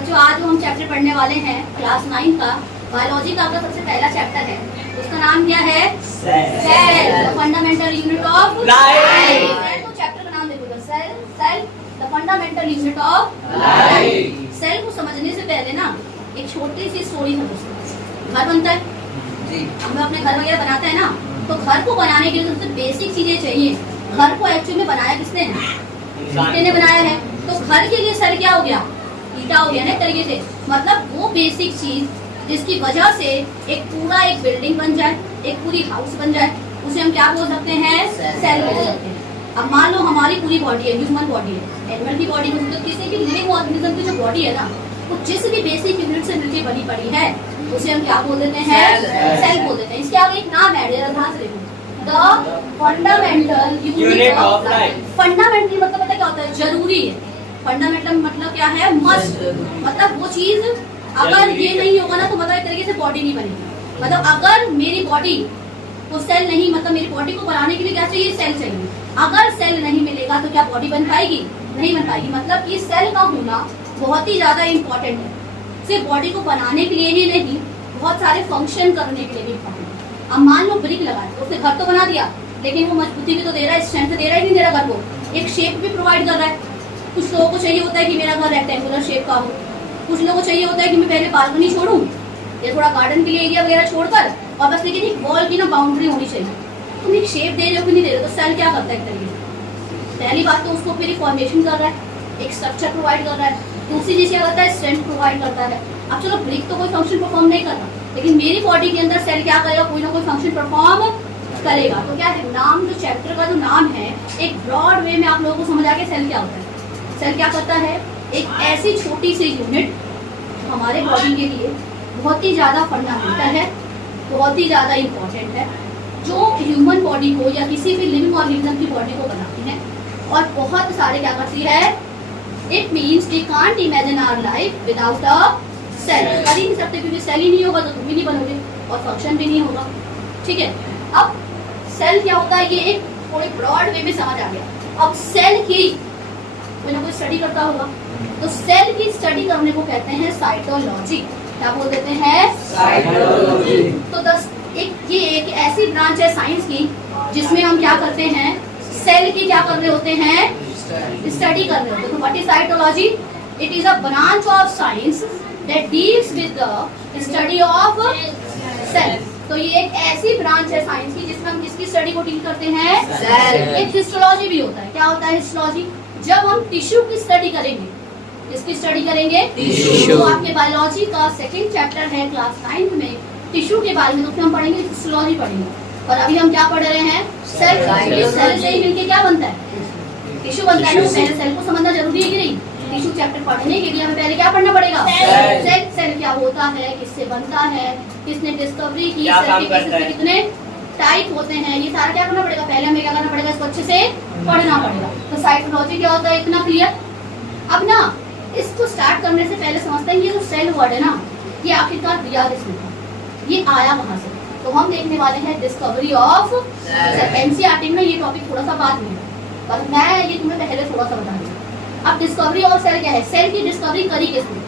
बच्चों आज जो हम चैप्टर पढ़ने वाले हैं क्लास 9 का बायोलॉजी का आपका सबसे पहला चैप्टर है। उसका नाम क्या है? Cell, fundamental unit of life. तो चैप्टर का नाम देखो, cell, cell the fundamental unit of life. Cell को समझने से पहले ना एक छोटी सी स्टोरी समझते हैं। घर बनता है, हम लोग अपने घर वगैरह बनाते हैं ना, तो घर को बनाने के लिए सबसे बेसिक चीजें चाहिए। घर को एक्चुअली में बनाया किसने है? ईंटे ने बनाया है। तो घर के लिए सेल क्या हो गया? ईटा हो गया ना एक तरीके से। मतलब वो बेसिक चीज जिसकी वजह से एक पूरा एक बिल्डिंग बन जाए, एक पूरी हाउस बन जाए, उसे हम क्या बोल सकते हैं? सेल बोल सकते हैं। अब मान लो हमारी पूरी बॉडी है, ह्यूमन बॉडी है, एनिमल की बॉडी में, तो किसी भी लिविंग ऑर्गेनिज्म की जो बॉडी है ना, वो जिस भी बेसिक यूनिट से मिलकर बनी पड़ी है, उसे हम क्या बोल देते हैं? सेल बोल देते हैं। इसके आगे एक नाम है, ध्यान से देखो, the fundamental unit of life. Fundamental मतलब पता क्या होता है? जरूरी है। फंडामेंटल मतलब क्या है? मस्ट। मतलब वो चीज अगर ये नहीं होगा ना तो मतलब एक तरीके से बॉडी नहीं बनेगी। मतलब अगर मेरी बॉडी को सेल नहीं, मतलब मेरी बॉडी को बनाने के लिए क्या चाहिए? सेल चाहिए। अगर सेल नहीं मिलेगा तो क्या बॉडी बन पाएगी? नहीं बन पाएगी। मतलब कि सेल का होना बहुत ही ज्यादा इम्पोर्टेंट है। सिर्फ बॉडी को बनाने के लिए ही नहीं, बहुत सारे फंक्शन करने के लिए भी इम्पोर्टेंट है। अब मान लो ब्रिक लगा दिया, उसने घर तो बना दिया, लेकिन वो मजबूती भी तो दे रहा है, स्ट्रेंथ दे रहा है, नहीं दे रहा घर को, एक शेप भी प्रोवाइड कर रहा है। कुछ लोगों को चाहिए होता है कि मेरा घर रेक्टेंगुलर शेप का हो, कुछ लोगों को चाहिए होता है कि मैं पहले बालकनी छोड़ूं या थोड़ा गार्डन के लिए एरिया वगैरह छोड़कर, और बस लेकिन एक वॉल की ना बाउंड्री होनी चाहिए। तुम एक शेप दे रहे हो कि नहीं दे रहे हो? तो सेल क्या करता है एक तरीके से? पहली बात तो उसको फिर फॉर्मेशन कर रहा है, एक स्ट्रक्चर प्रोवाइड कर रहा है। दूसरी चीज क्या करता है? स्ट्रेंथ प्रोवाइड करता है। अब चलो ब्रिक तो कोई फंक्शन परफॉर्म नहीं कर रहा, लेकिन मेरी बॉडी के अंदर सेल क्या करेगा? कोई ना कोई फंक्शन परफॉर्म करेगा। तो क्या है नाम, जो चैप्टर का जो नाम है, एक ब्रॉड वे में आप लोगों को समझ आ गया सेल क्या होता है। सेल क्या करता है? एक ऐसी छोटी सी यूनिट हमारे बॉडी के लिए बहुत ही ज्यादा फंडामेंटल है, बहुत ही ज्यादा इम्पोर्टेंट है, जो ह्यूमन बॉडी को या किसी भी लिविंग ऑर्गेनिज्म की बॉडी को बनाती है। और बहुत सारे क्या करती है? It means we can't imagine our life without a cell. कर ही नहीं सकते, क्योंकि सेल ही नहीं होगा तो तुम भी नहीं बनोगे और फंक्शन भी नहीं होगा। ठीक है, अब सेल क्या होता है ये एक थोड़े ब्रॉड वे में समझ आ गया। अब सेल की कोई ना कोई स्टडी करता होगा, तो सेल की स्टडी करने को कहते हैं साइटोलॉजी। क्या बोल देते हैं? साइटोलॉजी। तो ये एक ऐसी ब्रांच है साइंस की जिसमें हम क्या करते हैं? सेल की क्या कर रहे होते हैं? स्टडी कर रहे होते हैं। तो what is cytology? It is a branch of science that deals with the study of cell. तो ये एक ऐसी ब्रांच है साइंस की जिसमें हम किसकी स्टडी को डील करते हैं? सेल। एक हिस्टोलॉजी भी होता है। क्या होता है हिस्टोलॉजी? जब हम टिश्यू की स्टडी करेंगे, किसकी स्टडी करेंगे? टिश्यू। तो आपके बायोलॉजी का सेकंड चैप्टर है क्लास 9 में टिश्यू के बारे में, तो हम पढ़ेंगे हिस्टोलॉजी पढ़ेंगे। और अभी हम क्या पढ़ रहे हैं? सेल। सेल से ही मिलके क्या बनता है? टिश्यू बनता है ना। पहले सेल को समझना जरूरी है कि नहीं? टिश्यू चैप्टर पढ़ने के लिए हमें पहले क्या पढ़ना पड़ेगा? सेल। सेल क्या होता है, किससे बनता है, किसने डिस्कवरी की, सेल के कितने टाइप होते हैं, ये सारा क्या करना पड़ेगा? पहले हमें क्या करना पड़ेगा? इसको अच्छे से पढ़ना पड़ेगा। तो साइटोलॉजी क्या होता है, इतना क्लियर? अब ना इसको स्टार्ट करने से पहले समझते हैं ये जो सेल वर्ड है ना, ये आखिरकार दिया किसने था, ये आया कहाँ से? तो हम देखने वाले हैं डिस्कवरी ऑफ सेल। एनसीईआरटी में ये टॉपिक थोड़ा सा बाद में, पर मैं ये तुम्हें पहले थोड़ा सा बता दूँ। अब डिस्कवरी ऑफ सेल क्या है? सेल की डिस्कवरी करी किसने?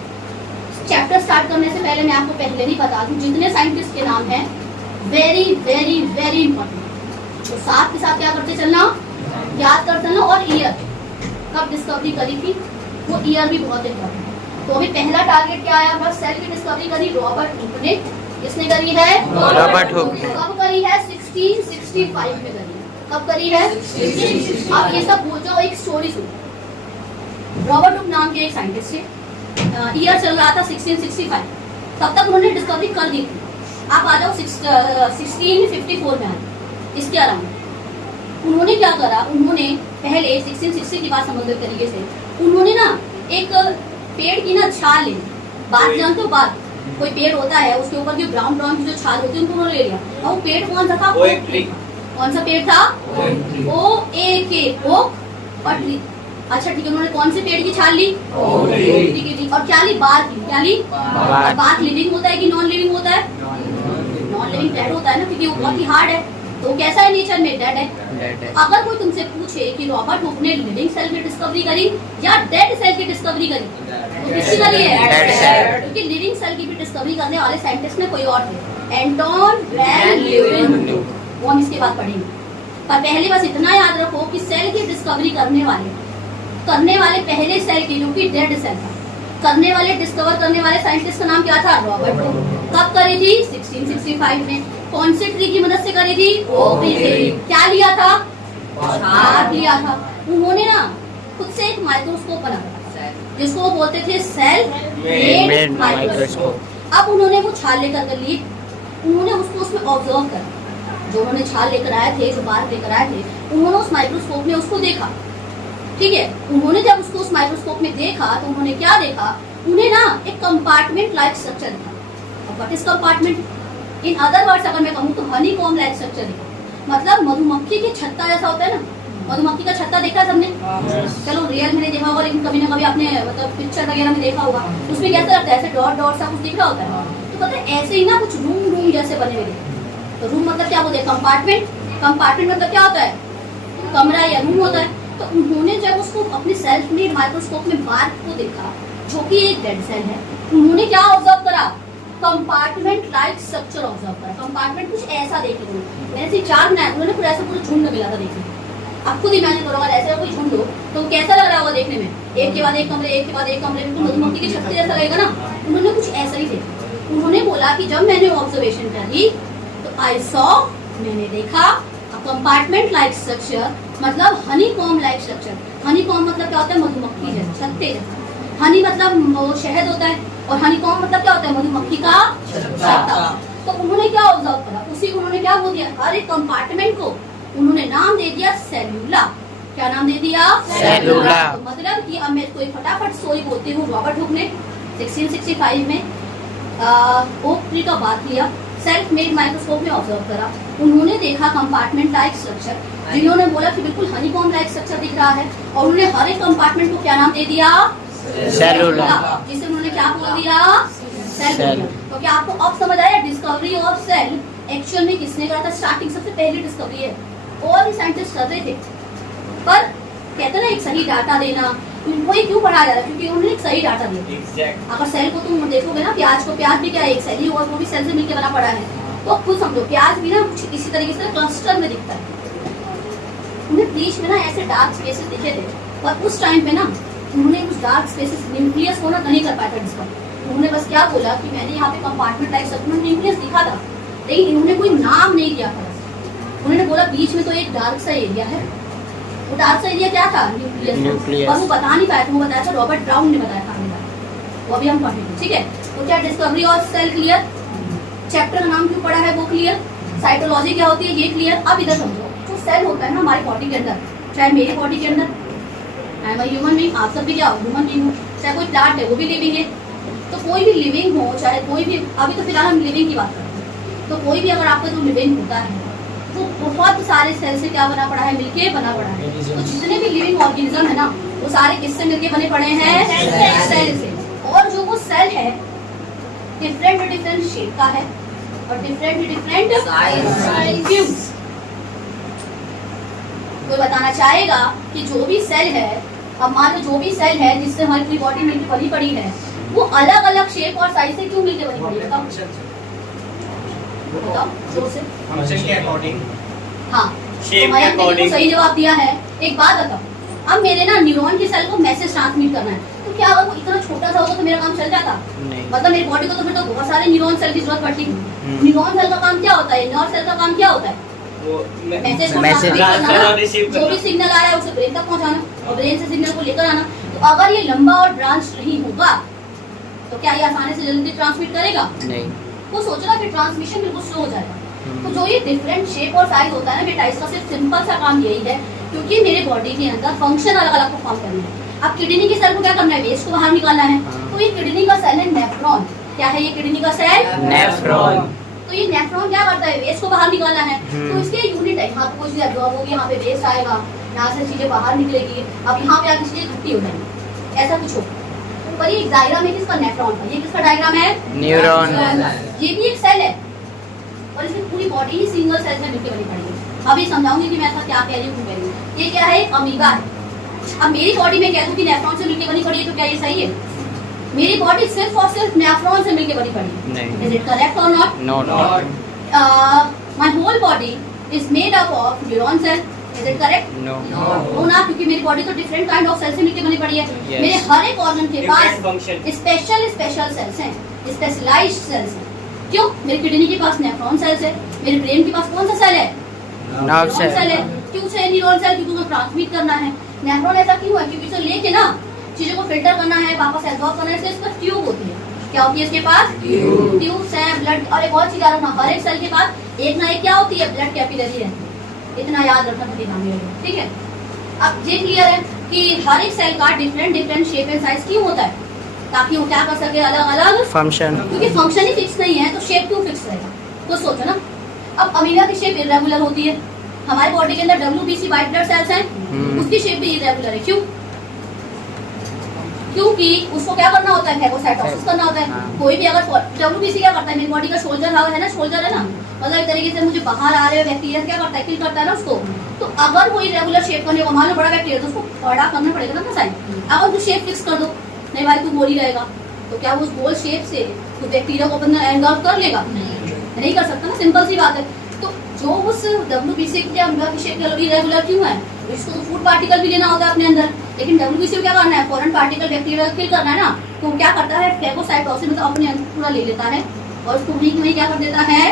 चैप्टर स्टार्ट करने से पहले मैं आपको पहले ही बता दूं, जितने साइंटिस्ट के नाम हैं वेरी वेरी वेरी इंपॉर्टेंट, तो साथ के साथ क्या करते चलना, याद करते चलना। और ईयर कब डिस्कवरी करी थी, वो ईयर भी बहुत इंपॉर्टेंट है। तो अभी पहला टारगेट क्या आया? बस सेल की डिस्कवरी करी रॉबर्ट हुक ने। किसने करी है? रॉबर्ट हुक ने। कब करी है? 1665 में करी है। कब करी है? अब ये सब भूल जाओ, एक स्टोरी सुनो। रॉबर्ट हुक नाम के एक साइंटिस्ट थे, ईयर चल रहा था 1665, तब तक उन्होंने डिस्कवरी कर दी थी। आप आ जाओ 1654 में आए, इसके अराउंड उन्होंने क्या करा? उन्होंने पहले 1660 की बात समझ लो तरीके से, उन्होंने ना एक पेड़ की ना छाल ली। बात जानते हो? बात कोई पेड़ होता है, उसके ऊपर जो ब्राउन ब्राउन की जो छाल होती है, उनको उन्होंने ले लिया। और वो पेड़ कौन सा था? कौन सा पेड़ था? ओक और ट्री। अच्छा ठीक है, उन्होंने कौन से पेड़ की छाल ली? और क्या ली? बार की। क्या ली? बार लिविंग होता है कि नॉन लिविंग होता है? नॉन लिविंग डेड होता है ना, क्योंकि वो बहुत ही हार्ड है। तो कैसा है नेचर में? डेड है। अगर कोई तुमसे पूछे कि रॉबर्ट हुक ने लिविंग सेल की डिस्कवरी करी या डेड सेल की डिस्कवरी करी, तो किसकी करी है? क्योंकि लिविंग सेल की भी डिस्कवरी करने वाले साइंटिस्ट ने कोई और थे, एंटोन वैन ल्यूवेनहुक। वो हम इसके बाद पढ़ेंगे। पर पहले बस इतना याद रखो कि सेल की डिस्कवरी करने वाले पहले सेल की, जो कि डेड सेल था, करने वाले डिस्कवर करने वाले साइंटिस्ट का नाम क्या था? Robert Hooke. कब करी थी? 1665 में। कौन से ट्री की मदद से करी थी? Oak tree. क्या लिया था? छाप लिया था। उन्होंने ना खुद से एक माइक्रोस्कोप बनाया जिसको वो बोलते थे सेल मेड माइक्रोस्कोप। अब उन्होंने वो छाल लेकर कर ली, उन्होंने उसको उसमें ऑब्जर्व कर, जो उन्होंने छाल लेकर आए थे, जो बार लेकर आए थे, उन्होंने उस माइक्रोस्कोप में उसको देखा। ठीक है, उन्होंने जब उसको उस माइक्रोस्कोप में देखा तो उन्होंने क्या देखा? उन्हें ना एक कंपार्टमेंट लाइक स्ट्रक्चर दिखा। अब what is compartment? In other words अगर मैं कहूँ तो हनी कॉम्ब लाइक स्ट्रक्चर दिखा। मतलब मधुमक्खी के छत्ता जैसा होता है ना, मधुमक्खी का छत्ता देखा सबने? चलो रियल में देखा होगा, लेकिन कभी ना कभी आपने मतलब पिक्चर वगैरह में देखा होगा। उसमें कैसा लगता है? ऐसे डॉट डॉट सा कुछ दिख रहा होता है। तो पता है ऐसे ही ना कुछ रूम जैसे बने हुए थे। तो रूम मतलब क्या बोलते हैं? कंपार्टमेंट। कंपार्टमेंट मतलब क्या होता है? कमरा या रूम होता है। तो उन्होंने जब उसको अपने सेल्फ मेड माइक्रोस्कोप में बार्क को देखा, जो कि एक डेड सेल है, उन्होंने क्या ऑब्जर्व करा? कंपार्टमेंट लाइक स्ट्रक्चर ऑब्जर्व करा। कंपार्टमेंट कुछ ऐसा देखे उन्होंने, ऐसे चार बनाए उन्होंने, पूरा ऐसा पूरा झुंड मिला था। देखिए आप खुद इमेजिन करो, अगर ऐसा कोई झुंड हो तो कैसा लग रहा होगा देखने में? एक के बाद एक कमरे, एक के बाद एक कमरे, बिल्कुल मधुमक्खी के छत्ते जैसा लगेगा ना। उन्होंने कुछ ऐसा ही देखा। उन्होंने बोला कि जब मैंने ऑब्जर्वेशन करी तो आई सॉ, मैंने देखा कंपार्टमेंट लाइक स्ट्रक्चर, मतलब Honey comb like structure. Honey comb मतलब क्या होता है? मधुमक्खी जैसा, छत्ते जैसा। हनी मतलब शहद होता है, और हनी कॉम्ब मतलब क्या होता है? मधुमक्खी का छत्ता। तो उन्होंने क्या ऑब्जर्व करा? उसी को उन्होंने क्या बोल दिया? हर एक कंपार्टमेंट को उन्होंने नाम दे दिया सेलुला। क्या नाम दे दिया? सेलुला। तो मतलब कि अब मैं कोई फटाफट स्टोरी बोलती हूँ। रॉबर्ट हुक ने 1665 में ओक ट्री का बात लिया, सेल्फ मेड माइक्रोस्कोप में ऑब्जर्व करा। उन्होंने देखा कंपार्टमेंट लाइक स्ट्रक्चर, जिन्होंने बोला कि बिल्कुल हनीकॉम्ब लाइक स्ट्रक्चर दिख रहा है, और उन्होंने हर एक कंपार्टमेंट को क्या नाम दे दिया? सेलुला। जिसे उन्होंने क्या बोल दिया? सेल। तो क्या आपको अब समझ आया डिस्कवरी ऑफ सेल एक्चुअल में किसने करा था? स्टार्टिंग सबसे पहली डिस्कवरी है, और भी साइंटिस्ट कर रहे थे, पर कहते ना एक सही डाटा देना, वही क्यों पढ़ाया जा रहा है? क्योंकि उन्होंने एक सही डाटा दिया। अगर सेल को तुम देखोगे ना, प्याज को, प्याज भी क्या एक सेल ही हुआ, वो भी सेल से मिलकर बना पड़ा है। तो खुद समझो प्याज भी ना कुछ इसी तरीके से क्लस्टर में दिखता है। उन्हें बीच में ना ऐसे डार्क स्पेसेस दिखे थे, और उस टाइम पे ना उन्होंने उस डार्क स्पेसेस न्यूक्लियस को ना नहीं कर पाया था डिस्कवर। उन्होंने बस क्या बोला कि मैंने यहाँ पे कंपार्टमेंट लाइक स्ट्रक्चर न्यूक्लियस दिखा था, लेकिन इन्होंने कोई नाम नहीं दिया था। उन्होंने बोला बीच में तो एक डार्क सा एरिया है। वो डार्क सा एरिया क्या था? न्यूक्लियस। और वो बता नहीं पाया था, वो बताया था रॉबर्ट ब्राउन ने बताया था हमें, वो अभी हम पढ़ेंगे। ठीक है, तो क्या discovery of cell clear? Chapter का नाम क्यों पढ़ा है वो क्लियर? साइटोलॉजी क्या होती है ये क्लियर? अब इधर समझो, जो सेल होता है ना हमारी बॉडी के अंदर, चाहे मेरी बॉडी के अंदर, I am a human being, आप सब भी क्या ह्यूमन बीइंग हो, चाहे कोई प्लांट है वो भी लिविंग है। तो कोई भी लिविंग हो, चाहे कोई भी, अभी तो फिलहाल हम लिविंग की बात करते हैं, तो कोई भी अगर आपका जो लिविंग होता है तो बहुत सारे सेल से क्या बना पड़ा है? मिलके बना पड़ा है। तो जितने भी लिविंग ऑर्गेनिज्म है ना, वो सारे किससे मिलके बने पड़े हैं? सेल से। और जो वो सेल है डिफरेंट शेप का है, और डिफरेंट साइज। कोई बताना चाहेगा कि जो भी सेल है, अब मान लो जो भी सेल है जिससे हमारी पूरी बॉडी मिलकर बनी पड़ी है, वो अलग अलग शेप और साइज से क्यों मिलकर बनी पड़ी है? बताओ जोर से। फंक्शन के अकॉर्डिंग। हाँ, शेप के अकॉर्डिंग। सही जवाब दिया है। एक बात बताओ, अब मेरे ना न्यूरॉन की सेल को मैसेज ट्रांसमिट करना है, तो क्या अगर वो इतना छोटा सा होगा तो मेरा काम चल जाता? नहीं। मतलब मेरी बॉडी को तो फिर तो बहुत सारे न्यूरॉन सेल की जरूरत पड़ती है। न्यूरॉन सेल का काम क्या होता है? नर्व सेल का काम क्या होता है? मैसेज जो भी सिग्नल आ रहा है उसे ब्रेन तक पहुंचाना, और ब्रेन से सिग्नल को लेकर आना। तो अगर ये लंबा और ब्रांच नहीं होगा तो क्या ये आसानी से जल्दी ट्रांसमिट करेगा? नहीं। वो सोच रहा कि ट्रांसमिशन बिल्कुल स्लो हो जाएगा। तो जो ये डिफरेंट शेप और साइज होता है ना बेटा, इसका सिर्फ सिंपल सा काम यही है, क्योंकि मेरे बॉडी के अंदर फंक्शन अलग अलग परफॉर्म करना है। अब किडनी की सेल को क्या करना है? वेस्ट को बाहर निकालना है। तो ये किडनी का सेल है नेफ्रॉन। क्या है ये किडनी का सेल? नेफ्रॉन। तो ये नेफ्रॉन क्या करता है? वेस्ट को बाहर निकालना है। तो इसके यूनिट है, यहाँ पे कुछ चीजें एब्जॉर्ब होगी, यहाँ पे वेस्ट आएगा, यहाँ से चीजें बाहर निकलेगी, अब यहाँ पे आके चीजें इकट्ठी हो जाएंगी, ऐसा कुछ होगा। पर ये डायग्राम है किसका? नेफ्रॉन का। ये किसका डायग्राम है? न्यूरॉन। ये भी एक सेल है, और इसकी पूरी बॉडी ही सिंगल सेल में मिलकर बनी पड़ी है। अभी समझाऊंगी कि मैं ऐसा क्या कह रही हूँ। ये क्या है? अमीबा है। अब मेरी बॉडी में कह दूं कि नेफ्रॉन से मिलकर बनी पड़ी है, तो क्या ये सही है? मेरी बॉडी सिर्फ और सिर्फ नेफ्रॉन से मिलकर बनी पड़ी है। नहीं। इज इट करेक्ट और not? No not. My whole body is made up of neuron cell. Is it correct? No. No ना, क्योंकि मेरी बॉडी तो डिफरेंट काइंड ऑफ सेल से मिलकर बनी पड़ी है। Yes. मेरे हर एक ऑर्गन के Different पास function. स्पेशल सेल्स हैं, स्पेशलाइज्ड सेल्स हैं। क्यों? मेरी किडनी के पास नेफ्रॉन सेल्स है, मेरे ब्रेन के पास कौन सा सेल है? नर्व न्यूरॉन सेल है। सेल। क्यों से न्यूरॉन सेल? क्योंकि उनको ट्रांसमिट करना है। नेफ्रॉन ऐसा क्यों है? क्योंकि इसे लेके ना चीजों को फिल्टर करना है, वापस एब्जॉर्ब करना है, इसके पास ट्यूब होती है। क्या होती है इसके पास? ट्यूब्स हैं, ब्लड। और एक और चीज याद रखना, हर एक सेल के पास एक ना एक क्या होती है? ब्लड कैपिलरी रहती है। इतना याद रखना कभी काम नहीं होगा, ठीक है? अब ये क्लियर है कि हर एक सेल का डिफरेंट शेप एंड साइज क्यों होता है? ताकि वो क्या कर सके? अलग अलग फंक्शन। क्योंकि फंक्शन ही फिक्स नहीं है तो शेप क्यों फिक्स रहेगा? तो सोचो ना, अब अमीबा की शेप इरेगुलर होती है। हमारे बॉडी के अंदर WBC व्हाइट ब्लड सेल्स हैं, उसकी शेप भी इरेगुलर है। क्यों? क्योंकि उसको क्या करना होता है? फैगोसाइटोसिस करना होता है। हाँ। कोई भी अगर WBC क्या करता है? मेरी बॉडी का शोल्डर है ना, शोल्डर है ना, मतलब एक तरीके से मुझे बाहर आ रहे बैक्टीरिया क्या करता है? किल करता है ना उसको। तो अगर वो इरेगुलर शेप करने को, मान लो बड़ा बैक्टीरिया तो उसको बड़ा करना पड़ेगा ना साइड। अगर तू शेप फिक्स कर दो, नहीं भाई तू गोल ही रहेगा, तो क्या वो उस गोल शेप से तो बैक्टीरिया को अपना एंगल्फ कर लेगा? नहीं कर सकता ना, सिंपल सी बात है। तो जो उस WBC के अमीबा की शेप इरेगुलर क्यों है? इसको तो फूड पार्टिकल भी लेना होता है अपने अंदर, लेकिन WBC को क्या करना है? फॉरेन पार्टिकल बैक्टीरिया किल करना है ना, तो क्या करता है? फैगोसाइटोसिस मतलब अपने अंदर पूरा ले लेता है और उसको वहीं वहीं क्या कर देता है?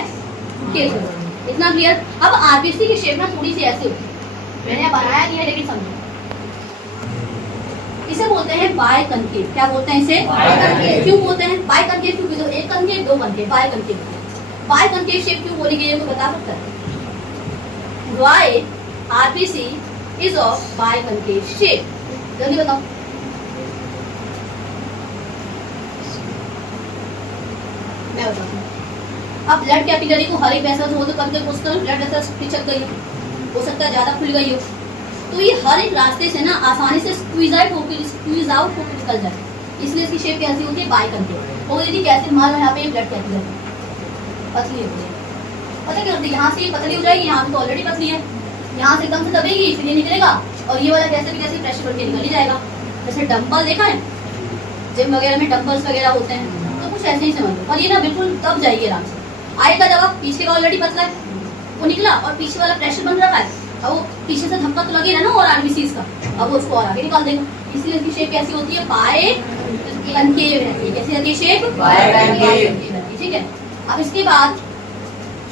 किल कर देता है। इतना क्लियर? अब RBC की शेप ना थोड़ी सी ऐसी होती है, मैंने बनाया नहीं है लेकिन समझो। इसे बोलते हैं बाय कनकेव। क्या बोलते हैं इसे? Bicurcate। क्यों बोलते हैं बाय कनकेव? क्योंकि तो एक कनकेव दो concave, bi concave. Bi concave shape क्यों बोली गई है, तो बता सकता है? Why RBC is of biconcave shape? जल्दी बताओ। मैं बताती हूँ। अब ब्लड कैपिलरी को हर एक वेसल हो तो कभी कभी उस तरह ब्लड वेसल पिचक गई हो सकता है ज्यादा खुल गई हो, तो ये हर एक रास्ते से ना आसानी से स्क्वीज आउट होकर निकल जाए। इसलिए इसकी शेप कैसी होती है? बाइकनकेव। और दीदी कैसे? मान लो यहाँ पे ब्लड कैपिलरी पतली होती है, पता क्या होती है? यहाँ से पतली हो जाएगी, यहाँ से तो ऑलरेडी पतली है, यहाँ से एकदम से दबेगी फिर ये निकलेगा, और ये वाला कैसे भी कैसे प्रेशर करके निकल ही जाएगा। जैसे डंबल देखा है जिम वगैरह में, डंबल्स वगैरह होते हैं, तो कुछ ऐसे ही समझ लो। और ये ना बिल्कुल दब जाएगी आराम से। आएगा जवाब, पीछे का ऑलरेडी पतला है वो निकला, और पीछे वाला प्रेशर बन रखा है, अब वो पीछे से धक्का तो लगेगा ना और RBCs का, अब वो उसको और आगे निकाल देगा। इसलिए इसकी शेप कैसी होती है? बाइकनकेव रहती है। कैसी रहती है शेप? बाइकनकेव रहती है, ठीक है। अब इसके बाद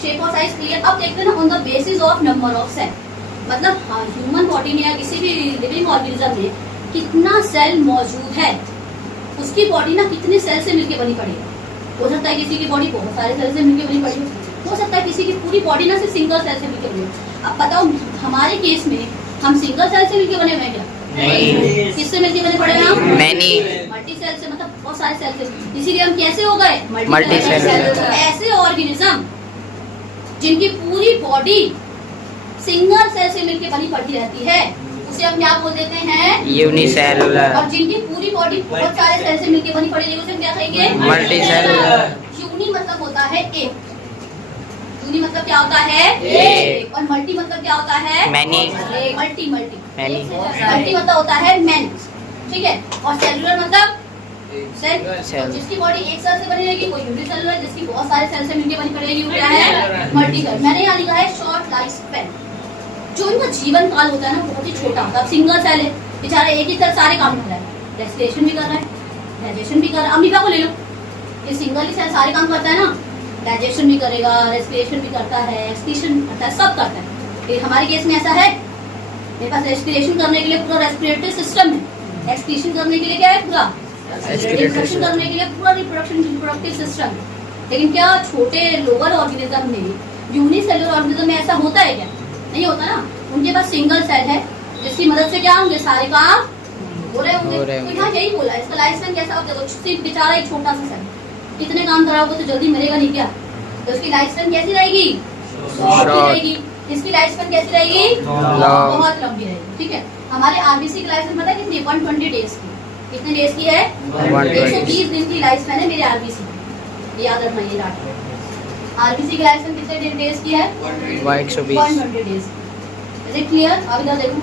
शेप और साइज क्लियर। अब देखते हैं ना on the basis of number of cell, मतलब ह्यूमन बॉडी में या किसी भी लिविंग ऑर्गेनिज्म में कितना सेल मौजूद है, उसकी बॉडी ना कितने सेल से मिलकर बनी पड़ी है। हो सकता है किसी की बॉडी बहुत सारे सेल से मिलकर बनी पड़ी हो सकता है किसी की पूरी बॉडी ना सिर्फ सिंगल सेल से मिलकर बनी हो। अब बताओ हमारे केस में हम सिंगल सेल से मिलकर बने हुए हैं क्या? नहीं। किससे मिलकर बने पड़े हैं हम? Many। मल्टी सेल से, मतलब बहुत सारे सेल से। इसीलिए हम कैसे हो गए? Multi cell. ऐसे ऑर्गेनिज्म जिनकी पूरी बॉडी सिंगल सेल से मिलकर बनी पड़ी रहती है उसे हम क्या बोल देते हैं? यूनिसेलुलर। और जिनकी पूरी बॉडी बहुत सारे सेल से मिलकर बनी पड़ी है उसे हम क्या कहेंगे? मल्टीसेलुलर। यूनी मतलब होता है एक, यूनी मतलब क्या होता है? एक। और मल्टी मतलब क्या होता है? Many। Multi multi Many। Multi मतलब होता है मैन, ठीक है। और सेलुलर मतलब सेल। सेल। तो जिसकी बॉडी एक सेल से बनी रहेगी वो यूनिसेलुलर, जिसकी बहुत सारे सेल से मिलकर बनी पड़ेगी वो क्या है? मल्टीसेलुलर। मैंने यहाँ लिखा है शॉर्ट लाइफ स्पैन। जो इनका जीवन काल होता है ना बहुत ही छोटा होता है। सिंगल सेल है बेचारा, एक ही सेल सारे काम कर रहा है, रेस्पिरेशन भी कर रहा है, डाइजेशन भी कर रहा है। अमीबा को ले लो, ये सिंगल ही सेल सारे काम करता है ना, डाइजेशन भी करेगा, रेस्पिरेशन भी करता है, एक्सक्रीशन करता है, सब करता है। ये हमारे केस में ऐसा है, मेरे पास रेस्पिरेशन करने के लिए पूरा रेस्पिरेटरी सिस्टम है, एक्सक्रीशन करने के लिए क्या है? पूरा रिप्रोडक्शन करने के लिए पूरा रिप्रोडक्टिव सिस्टम है। लेकिन क्या छोटे लोअर ऑर्गेनिज्म में, यूनिसेलुलर ऑर्गेनिज्म में ऐसा होता है क्या? नहीं होता ना। उनके पास सिंगल सेल है जिसकी मदद से क्या होंगे? सारे काम हो रहे होंगे। तो यहाँ यही बोला इसका लाइफ स्पैन कैसा होता है? सिर्फ बेचारा एक छोटा सा सेल कितने काम कराओगे तो जल्दी मरेगा नहीं क्या? तो उसकी लाइफ स्पैन कैसी रहेगी? शॉर्ट रहेगी। इसकी लाइफ स्पैन कैसी रहेगी? बहुत लंबी रहेगी, ठीक है। हमारे RBC की लाइफ स्पैन पता है कितनी? 120 डेज की। कितने डेज की है? 120 दिन की लाइफ स्पैन है मेरे RBC की, याद रखना ये डाटा। RBC की लाइफ स्पैन कितने डेज की है? 120 डेज। Is it clear? अब इधर देखो,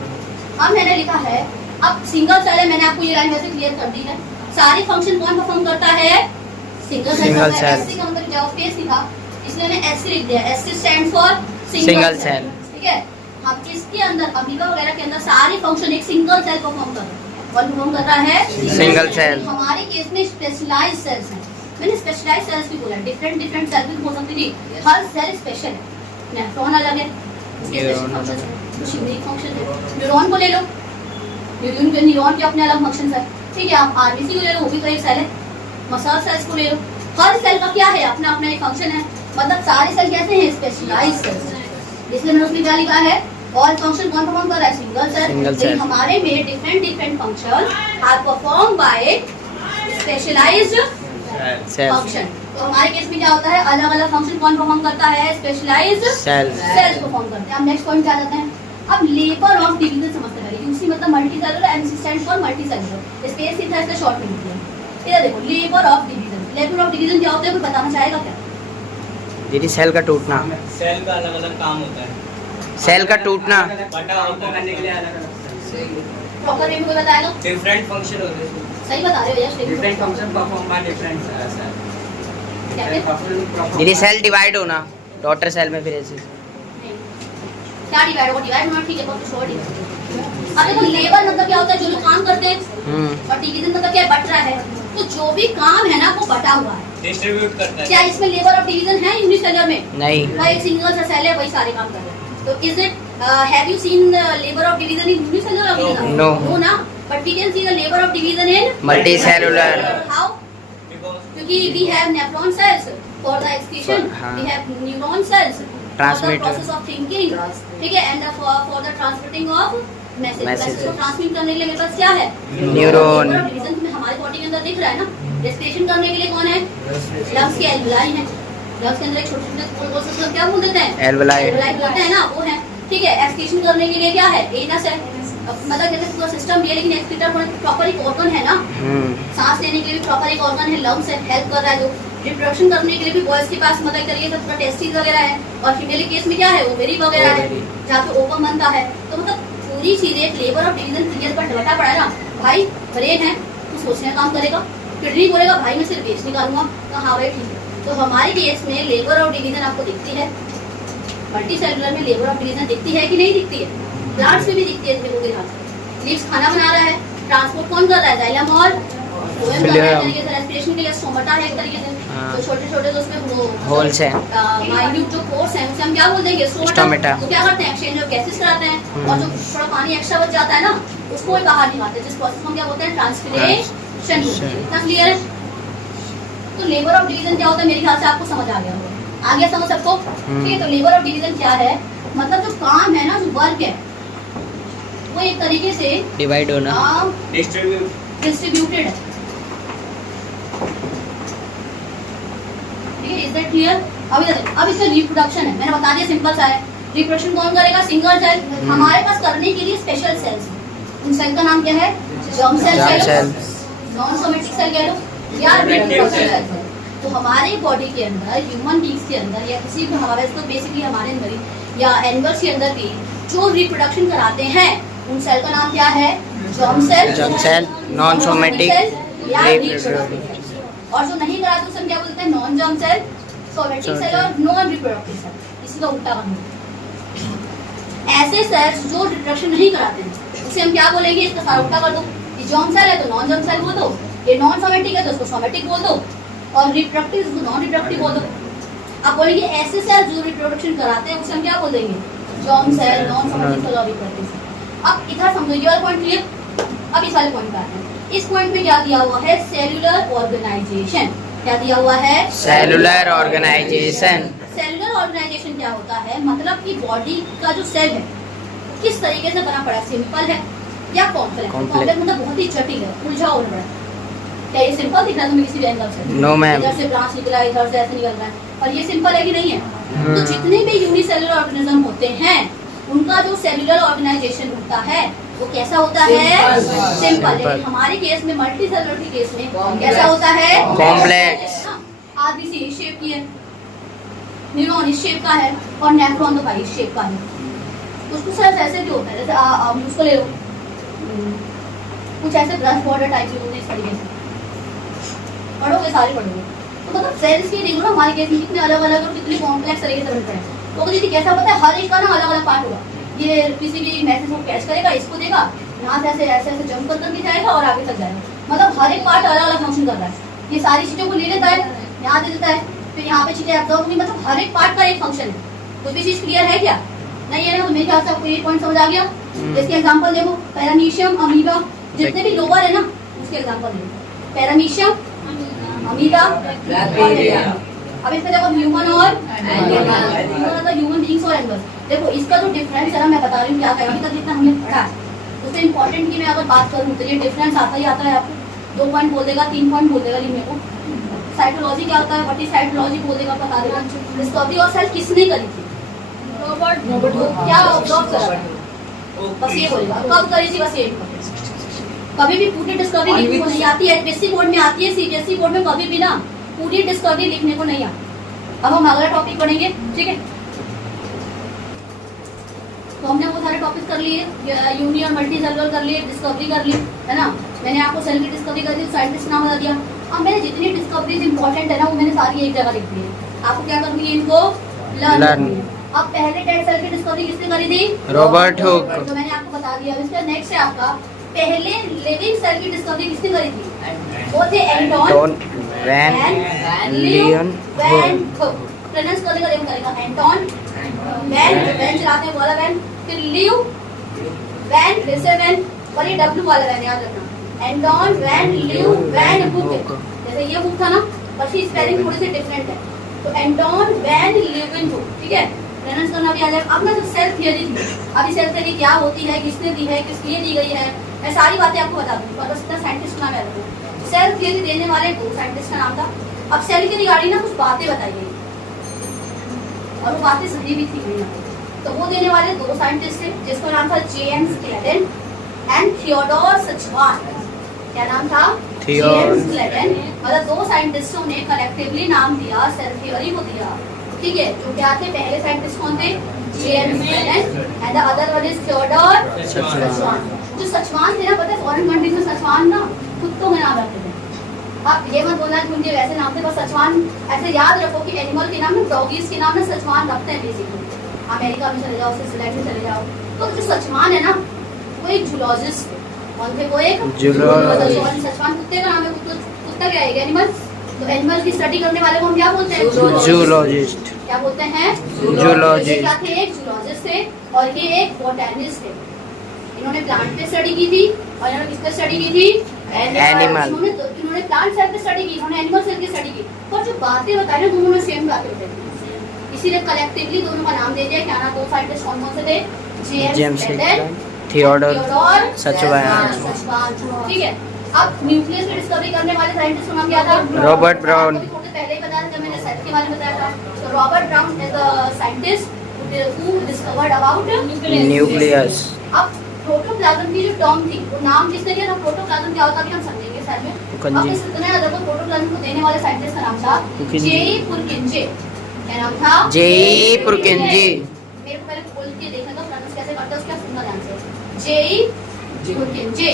अब मैंने लिखा है, अब सिंगल सेल है, मैंने आपको ये लाइन वैसे क्लियर कर दी है। सारी फंक्शन कौन परफॉर्म करता है? Single Single cell. cell। SC का मतलब क्या स्पेस लिखा, इसलिए मैंने एससी लिख दिया। SC stand for Single single cell। Cell, ठीक है। अब इसके अंदर अमीबा वगैरह के अंदर सारी फंक्शन एक सिंगल सेल परफॉर्म कर रहा है। कौन परफॉर्म कर रहा है? Single cell। हमारे केस में स्पेशलाइज्ड सेल्स हैं। मैंने स्पेशलाइज्ड सेल्स भी बोला, डिफरेंट डिफरेंट सेल भी हो सकती थी, हर सेल स्पेशल है। नेफ्रॉन अलग है, उसके स्पेशल न्यूरॉन फंक्शन है, कुछ यूनिक फंक्शन है। न्यूरॉन को ले लो, न्यूरॉन के अपने अलग फंक्शन है, ठीक है। आप आरबीसी को ले लो, वो भी तो एक सेल है। मसल सेल्स को ले लो, हर सेल का क्या है? अपना अपना एक फंक्शन है। मतलब सारे सेल कैसे हैं? Specialised cells. इसलिए मैंने उसमें क्या लिखा है? ऑल फंक्शन कौन परफॉर्म कर रहा है? Single cell. लेकिन हमारे में different different function are perform by specialised cell. Function. तो हमारे केस में क्या होता है? अलग अलग फंक्शन कौन परफॉर्म करता है? Specialised cell. सेल्स परफॉर्म करते हैं। अब नेक्स्ट पॉइंट क्या जाते हैं? अब लेबर ऑफ डिवीजन समझते हैं। यूसी मतलब multi cellular, M stand for multi cellular. Space इतना इसका शॉर्ट में लिखते हैं। इधर देखो, labour of division. Labour of division क्या होता है? कोई बताना चाहेगा क्या? दीदी सेल का टूटना। सेल का अलग अलग काम होता है। सेल का टूटना। बटा होता करने के लिए अलग अलग प्रॉपर वे में कोई बताएगा? डिफरेंट फंक्शन होते हैं। सही बता रहे हो Yash? Different function perform by different cell. दीदी सेल डिवाइड होना, डॉटर सेल में फिर ऐसे। क्या डिवाइड होगा? डिवाइड होना ठीक है, बहुत कुछ और डिवाइड। अब देखो, लेबर मतलब क्या होता है? जो लोग काम करते हैं। और डिवीजन मतलब क्या है? बट रहा है। तो जो भी काम है ना, वो बटा हुआ है, डिस्ट्रीब्यूट करता है। क्या इसमें लेबर ऑफ डिवीजन है यूनिसेलुलर में? नहीं। भाई एक सिंगल सा सेल है, वही सारे काम कर रहे हैं। तो is it have you seen labour of division in unicellular organism? No। No ना, but we can see the labour of division in multicellular. How? क्योंकि we have nephron cells for the excretion, हाँ। We have neuron cells Transmitter। Process of thinking, ठीक है, and for the transmitting of message. Message को transmit करने के लिए मेरे पास क्या है? न्यूरॉन। डिवीजन में हमारे बॉडी के अंदर दिख रहा है ना। रेस्पिरेशन करने के लिए कौन है? लंग्स के एल्विलाई है। लंग्स के अंदर एक छोटे छोटे गोल सिस्टम क्या बोल देते हैं? एल्विलाई। एल्विलाई बोलते हैं ना, वो है, ठीक है। एक्सक्रीशन करने के लिए क्या है? एनस है। मतलब जैसे पूरा सिस्टम भी है, लेकिन एक्सक्रीटर प्रॉपर एक ऑर्गन है ना। सांस लेने के लिए भी प्रॉपर एक ऑर्गन है, लंग्स है, हेल्प कर रहा है। जो रिप्रोडक्शन करने के लिए भी बॉयज के पास मतलब करिए तो पूरा टेस्टिस वगैरह है, और फीमेल के केस में क्या है? ओवरी वगैरह है, जहाँ पे ओवम बनता है। तो मतलब पूरी चीजें एक लेबर ऑफ डिवीजन क्लियर पर बटा पड़ा है ना। भाई ब्रेन है, तो सोचने का काम करेगा। किडनी बोलेगा भाई मैं सिर्फ वेस्ट निकालूंगा, तो हाँ भाई ठीक है। तो हमारे केस में लेबर ऑफ डिवीजन आपको दिखती है। मल्टी सेलुलर में लेबर ऑफ डिवीजन दिखती है कि नहीं दिखती है? प्लांट्स में भी दिखती है। देखोगे यहाँ से लीव्स खाना बना रहा है, ट्रांसपोर्ट कौन कर रहा है? जाइलम और फ्लोएम कर रहा है। तरीके से रेस्पिरेशन के लिए स्टोमेटा है एक तरीके से। तो छोटे छोटे तो उसमें वो होल्स है, माइन्यूट जो पोर्स है, उसे हम क्या बोल देंगे? स्टोमेटा। तो क्या करते हैं? एक्सचेंज ऑफ गैसेस कराते हैं, और जो थोड़ा पानी एक्स्ट्रा बच जाता है ना, उसको बाहर निकालते हैं, जिस प्रोसेस को हम क्या बोलते हैं? ट्रांसपिरेशन। इतना क्लियर है? तो लेबर ऑफ डिवीजन क्या होता है? मेरे ख्याल से आपको समझ आ गया होगा। आ गया समझ सबको? ठीक है। तो लेबर ऑफ डिवीजन क्या है? मतलब जो काम है ना, जो वर्क है, वो एक तरीके से डिवाइड होना, डिस्ट्रीब्यूटेड है। ठीक है, इज दैट क्लियर? अब इसका रिप्रोडक्शन है, मैंने बता दिया, सिंपल सा है। रिप्रोडक्शन कौन करेगा? Single cell. हमारे पास करने के लिए स्पेशल सेल्स हैं। उन सेल का नाम क्या है? जर्म सेल कह लो, नॉन सोमेटिक सेल कह लो, या रिप्रोडक्टिव सेल। तो हमारे बॉडी के अंदर, ह्यूमन बींग्स के अंदर, या किसी भी हमारे तो बेसिकली हमारे अंदर ही या एनिमल्स के अंदर भी जो रिप्रोडक्शन कराते हैं, उन सेल का नाम क्या है? जर्म सेल, नॉन सोमेटिक, या रिप्रोडक्टिव सेल। और जो नहीं कराते उसे हम क्या बोलते हैं? Non germ cell, somatic cell और नॉन रिप्रोडक्टिव सेल। इसी का उल्टा करना। ऐसे सेल्स जो रिप्रोडक्शन नहीं कराते हैं, उसे हम क्या बोलेंगे? इसका सारा उल्टा कर दो। ये जर्म सेल है तो नॉन जर्म सेल बोल दो, ये नॉन सोमेटिक है तो उसको सोमेटिक बोल दो, और रिप्रोडक्टिव को नॉन रिप्रोडक्टिव बोल दो। आप बोलेंगे ऐसे सेल जो रिप्रोडक्शन कराते हैं, उसे हम क्या बोल देंगे? Germ cell, non somatic cell और रिप्रोडक्टिव सेल। अब इधर समझो, ये वाला पॉइंट क्लियर? अब इस वाले पॉइंट पे आते हैं। इस पॉइंट में क्या दिया हुआ है? Cellular organisation. क्या दिया हुआ है? Cellular organisation. सेलुलर ऑर्गेनाइजेशन क्या होता है? मतलब कि बॉडी का जो सेल है किस तरीके से बना पड़ा है? सिंपल है या कॉम्प्लेक्स? कॉम्प्लेक्स मतलब बहुत ही जटिल है, उलझा हुआ पड़ा है। क्या ये सिंपल दिख रहा है तुम्हें किसी भी एंगल से? No ma'am. इधर से ब्रांच निकला है, इधर से ऐसे निकल रहा है, और ये सिंपल है कि नहीं है? तो जितने भी यूनिसेलुलर ऑर्गेनिज्म होते हैं, उनका जो सेलुलर ऑर्गेनाइजेशन होता है वो कैसा होता है? सिंपल। लेकिन हमारे केस में, मल्टी सेलुलर के केस में कैसा होता है? कॉम्प्लेक्स। आरबीसी इस शेप की है, न्यूरॉन इस शेप का है, और नेफ्रॉन तो भाई इस शेप का है। उसको सिर्फ ऐसे भी होता है, जैसे उसको ले लो, कुछ ऐसे ब्रश बॉर्डर टाइप के होते हैं इस तरीके से, पढ़ोगे सारे पढ़ोगे। तो मतलब सेल्स की देखो ना हमारे केस में कितने अलग अलग और कितने कॉम्प्लेक्स तरीके से बनते हैं। तो दीदी कैसा पता है, हर एक का ना अलग अलग पार्ट होगा। ये किसी भी मैसेज को कैच करेगा, इसको देगा, यहाँ से ऐसे ऐसे ऐसे जंप कर करके जाएगा और आगे तक जाएगा। मतलब हर एक पार्ट अलग अलग फंक्शन कर रहा है। ये सारी चीजों को ले लेता है, यहाँ दे देता है, फिर यहाँ पे चीजें एब्जॉर्ब होंगी। मतलब हर एक पार्ट का एक फंक्शन है। कुछ भी चीज क्लियर है क्या? नहीं है ना? तो मेरे ख्याल से आपको ये पॉइंट समझ आ गया। इसके एग्जांपल देखो, पैरामीशियम, अमीबा, जितने भी लोअर है ना उसके एग्जांपल देखो। पैरामीशियम, अमीबा, अब इसमें देखो ह्यूमन और ह्यूमन बीइंग्स और एनिमल्स। देखो इसका जो डिफरेंस है ना, मैं बता रही हूँ क्या है। अभी तक जितना हमने पढ़ा है उससे इम्पोर्टेंट की मैं अगर बात करूँ तो ये डिफरेंस आता ही आता है। आपको 2 पॉइंट बोल देगा, 3 पॉइंट बोल देगा लिखने को। साइटोलॉजी क्या होता है, व्हाट इज साइटोलॉजी बोल देगा, बता देगा। डिस्कवरी ऑफ सेल किसने करी थी? रॉबर्ट। क्या ऑब्जर्व करा, बस ये बोलेगा। कब करी थी, बस ये। कभी भी पूरी डिस्कवरी लिखने को नहीं आती है। एचपीएससी बोर्ड में आती है, सीबीएसई बोर्ड में कभी भी ना पूरी डिस्कवरी लिखने को नहीं आती। अब हम अगला टॉपिक पढ़ेंगे, ठीक है? तो हमने वो सारे टॉपिक कर लिए, यूनि और मल्टी सेलुलर कर लिए, डिस्कवरी कर ली, है ना? मैंने आपको सेल की डिस्कवरी कर दी, साइंटिस्ट नाम बता दिया। अब मैंने जितनी डिस्कवरीज इंपॉर्टेंट है ना वो मैंने सारी एक जगह लिख दी है। आपको क्या करनी है, इनको लर्न। अब पहले डेड सेल की डिस्कवरी किसने करी थी? Robert Hooke. तो मैंने आपको बता दिया। इसका नेक्स्ट है आपका, पहले लिविंग सेल की डिस्कवरी किसने करी थी? वो थे Anton van Leeuwenhoek. Pronounce करने का देखो करेगा, एंटोन वैन चलाते हैं वाला वैन, फिर लियो वैन, फिर से वैन, और ये डब्ल्यू वाला वैन याद रखना। एंटोन वैन लियो वैन हुक। जैसे ये हुक था ना, बस ये स्पेलिंग थोड़ी सी डिफरेंट है। तो एंटोन वैन लियोन हुक, ठीक है? प्रोनाउंस करना भी आ जाएगा। अब ना जो सेल थियरी थी, अभी सेल थियरी क्या होती है, किसने दी है, किस लिए दी गई है, मैं सारी बातें आपको बता दूंगी। और उसका साइंटिस्ट नाम याद रखो। सेल थियरी देने वाले 2 साइंटिस्ट का नाम था। अब सेल की रिगार्डिंग ना कुछ बातें बताई गई और वो बातें सही भी थी। तो वो देने वाले 2 साइंटिस्ट थे, जिसका नाम था जेम्स क्लेटन एंड थियोडोर सचवान। क्या नाम था? James Clayton. मतलब 2 साइंटिस्टों ने कलेक्टिवली नाम दिया, सेल थ्योरी को दिया, ठीक है? जो क्या थे, पहले साइंटिस्ट कौन थे? James Clayton and the other one is Theodore Schwann. जो सचवान थे ना, पता है फॉरेन कंट्रीज में सचवान ना कुत्तों में नाम रखते थे। आप ये मत बोलना कि उनके वैसे नाम थे, पर सचवान ऐसे याद रखो कि एनिमल के नाम में, डॉगीज के नाम में सचवान रखते हैं बेसिकली। अमेरिका में चले जाओ, स्विट्जरलैंड में चले जाओ, तो जो सचवान है ना वो एक जूलॉजिस्ट थे। कौन थे वो? एक जूलॉजिस्ट। सचवान कुत्ते का नाम है। कुत्ता क्या है? एनिमल। तो एनिमल की स्टडी करने वाले को हम क्या बोलते हैं? जूलॉजिस्ट। क्या बोलते हैं? जूलॉजिस्ट। क्या थे? एक जूलॉजिस्ट थे और ये एक बॉटैनिस्ट थे। इन्होंने प्लांट पे स्टडी की थी और इन्होंने किस पे स्टडी की थी? एनिमल। इन्होंने प्लांट सेल पे स्टडी की, इन्होंने एनिमल सेल की स्टडी की। और जो बातें बताई ना दोनों ने सेम बातें बताई, इसीलिए कलेक्टिवली दोनों का नाम दे दिया। क्या नाम? 2 साइंटिस्ट कौन कौन से थे? जेम्स क्लेटन, थियोडोर सचवान, ठीक है? अब न्यूक्लियस की डिस्कवरी करने वाले साइंटिस्ट का नाम क्या था? Robert brown. पहले ही बताया था मैंने, सेल के बारे में बताया था। तो Robert brown is the scientist who discovered about nucleus. अब प्रोटोप्लाज्म की जो टर्म थी वो नाम किसने दिया था? प्रोटोप्लाज्म क्या होता है अभी हम समझेंगे सेल में। अब इस इतना याद रखो, प्रोटोप्लाज्म को देने वाले साइंटिस्ट का नाम था जे पुरकिंजे। क्या नाम था? जे पुरकिंजे। मेरे को पहले बोल के देखना था प्रोनाउंस कैसे करते हैं, उसका सुनना ध्यान से। जे पुरकिंजे,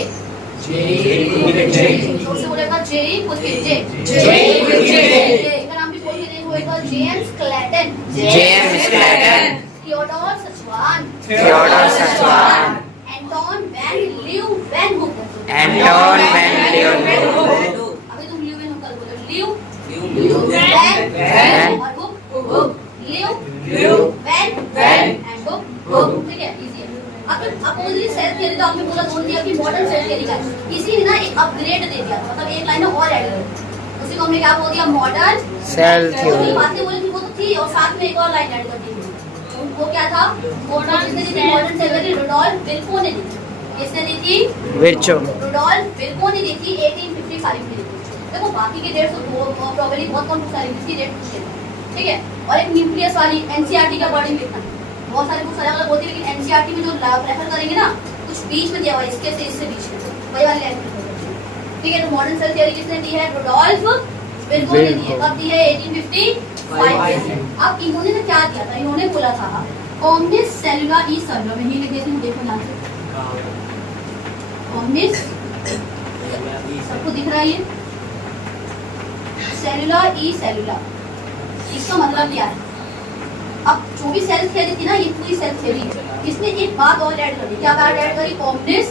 तो से बोलेगा जे पुरकिंजे। इसका नाम भी बोल के देखो एक बार, James Clayton, Theodore Schwann, Anton van Leeuwenhoek. अभी तुम लियोन हुक कर बोलो, लियो वैन और hook, Leo van and hook, ठीक है? इजी है। अब अपोजिट सेल थियरी तो आपने पूरा बोल दिया कि मॉडर्न सेल थियरी का, इसी ने ना एक अपग्रेड दे दिया, मतलब एक लाइन और ऐड कर दी। उसी को हमने क्या बोल दिया? Modern cell theory. बातें बोली थी वो तो थी, और साथ में एक और लाइन ऐड कर दी। वो क्या था? मॉडर्न सेल थियरी रुडोल्फ विर्को ने दी। किसने दी थी? विर्चो। रुडोल्फ विर्को ने दी थी 1855 में दी थी। देखो बाकी की डेट्स तो प्रोबेबली बहुत कम पूछ रही थी, डेट पूछे थे, ठीक है? और एक न्यूक्लियस वाली एनसीईआरटी का अकॉर्डिंग लिखना। बहुत सारी बुक्स अलग अलग होती है, लेकिन एनसीईआरटी में जो प्रेफर करेंगे ना कुछ बीच में दिया हुआ, इसके से इससे बीच में, वही वाली लाइन में, ठीक है? तो मॉडर्न सेल थियरी किसने दी है? रुडोल्फ विर्को ने दी है। कब दी है? 1855 में। अब इन्होंने ना क्या दिया था? इन्होंने बोला था ओमनिस सेलुला ई सर्वर में, ही लिख देती हूँ, देखो नाम से। ओमनिस सबको दिख रहा है ये? सेलुलर ई सेलुलर, इसका मतलब क्या है? अब जो भी सेल थ्योरी थी ना, ये पूरी सेल थ्योरी है। इसने एक बात और ऐड कर दी। क्या बात ऐड करी? ऑम्निस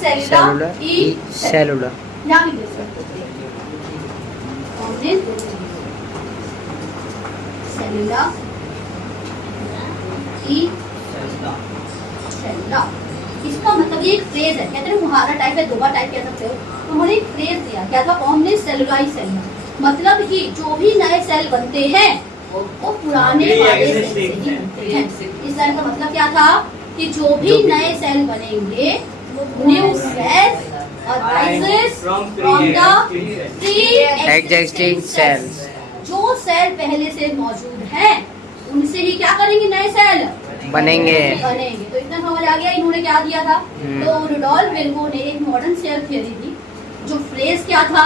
सेलुलर ई सेलुलर। यहाँ भी देख सकते हैं ऑम्निस सेलुलर ई सेलुलर। इसका मतलब ये एक फ्रेज है, कहते हैं मुहावरा टाइप है, दोबारा टाइप कह सकते हो। तो उन्होंने एक फ्रेज दिया, क्या था? ऑम्निस सेलुलर ई सेलुलर, मतलब कि जो भी नए सेल बनते हैं वो पुराने वाले सेल से ही बनते हैं। इस लाइन का मतलब क्या था? कि जो भी नए सेल बनेंगे, new cells arises from the pre existing sales. जो सेल पहले से मौजूद हैं उनसे ही क्या करेंगे? नए सेल बनेंगे। तो इतना समझ आ गया इन्होंने क्या दिया था। तो रुडोल्फ विर्गो ने एक मॉडर्न सेल थ्योरी दी, जो फ्रेज क्या था?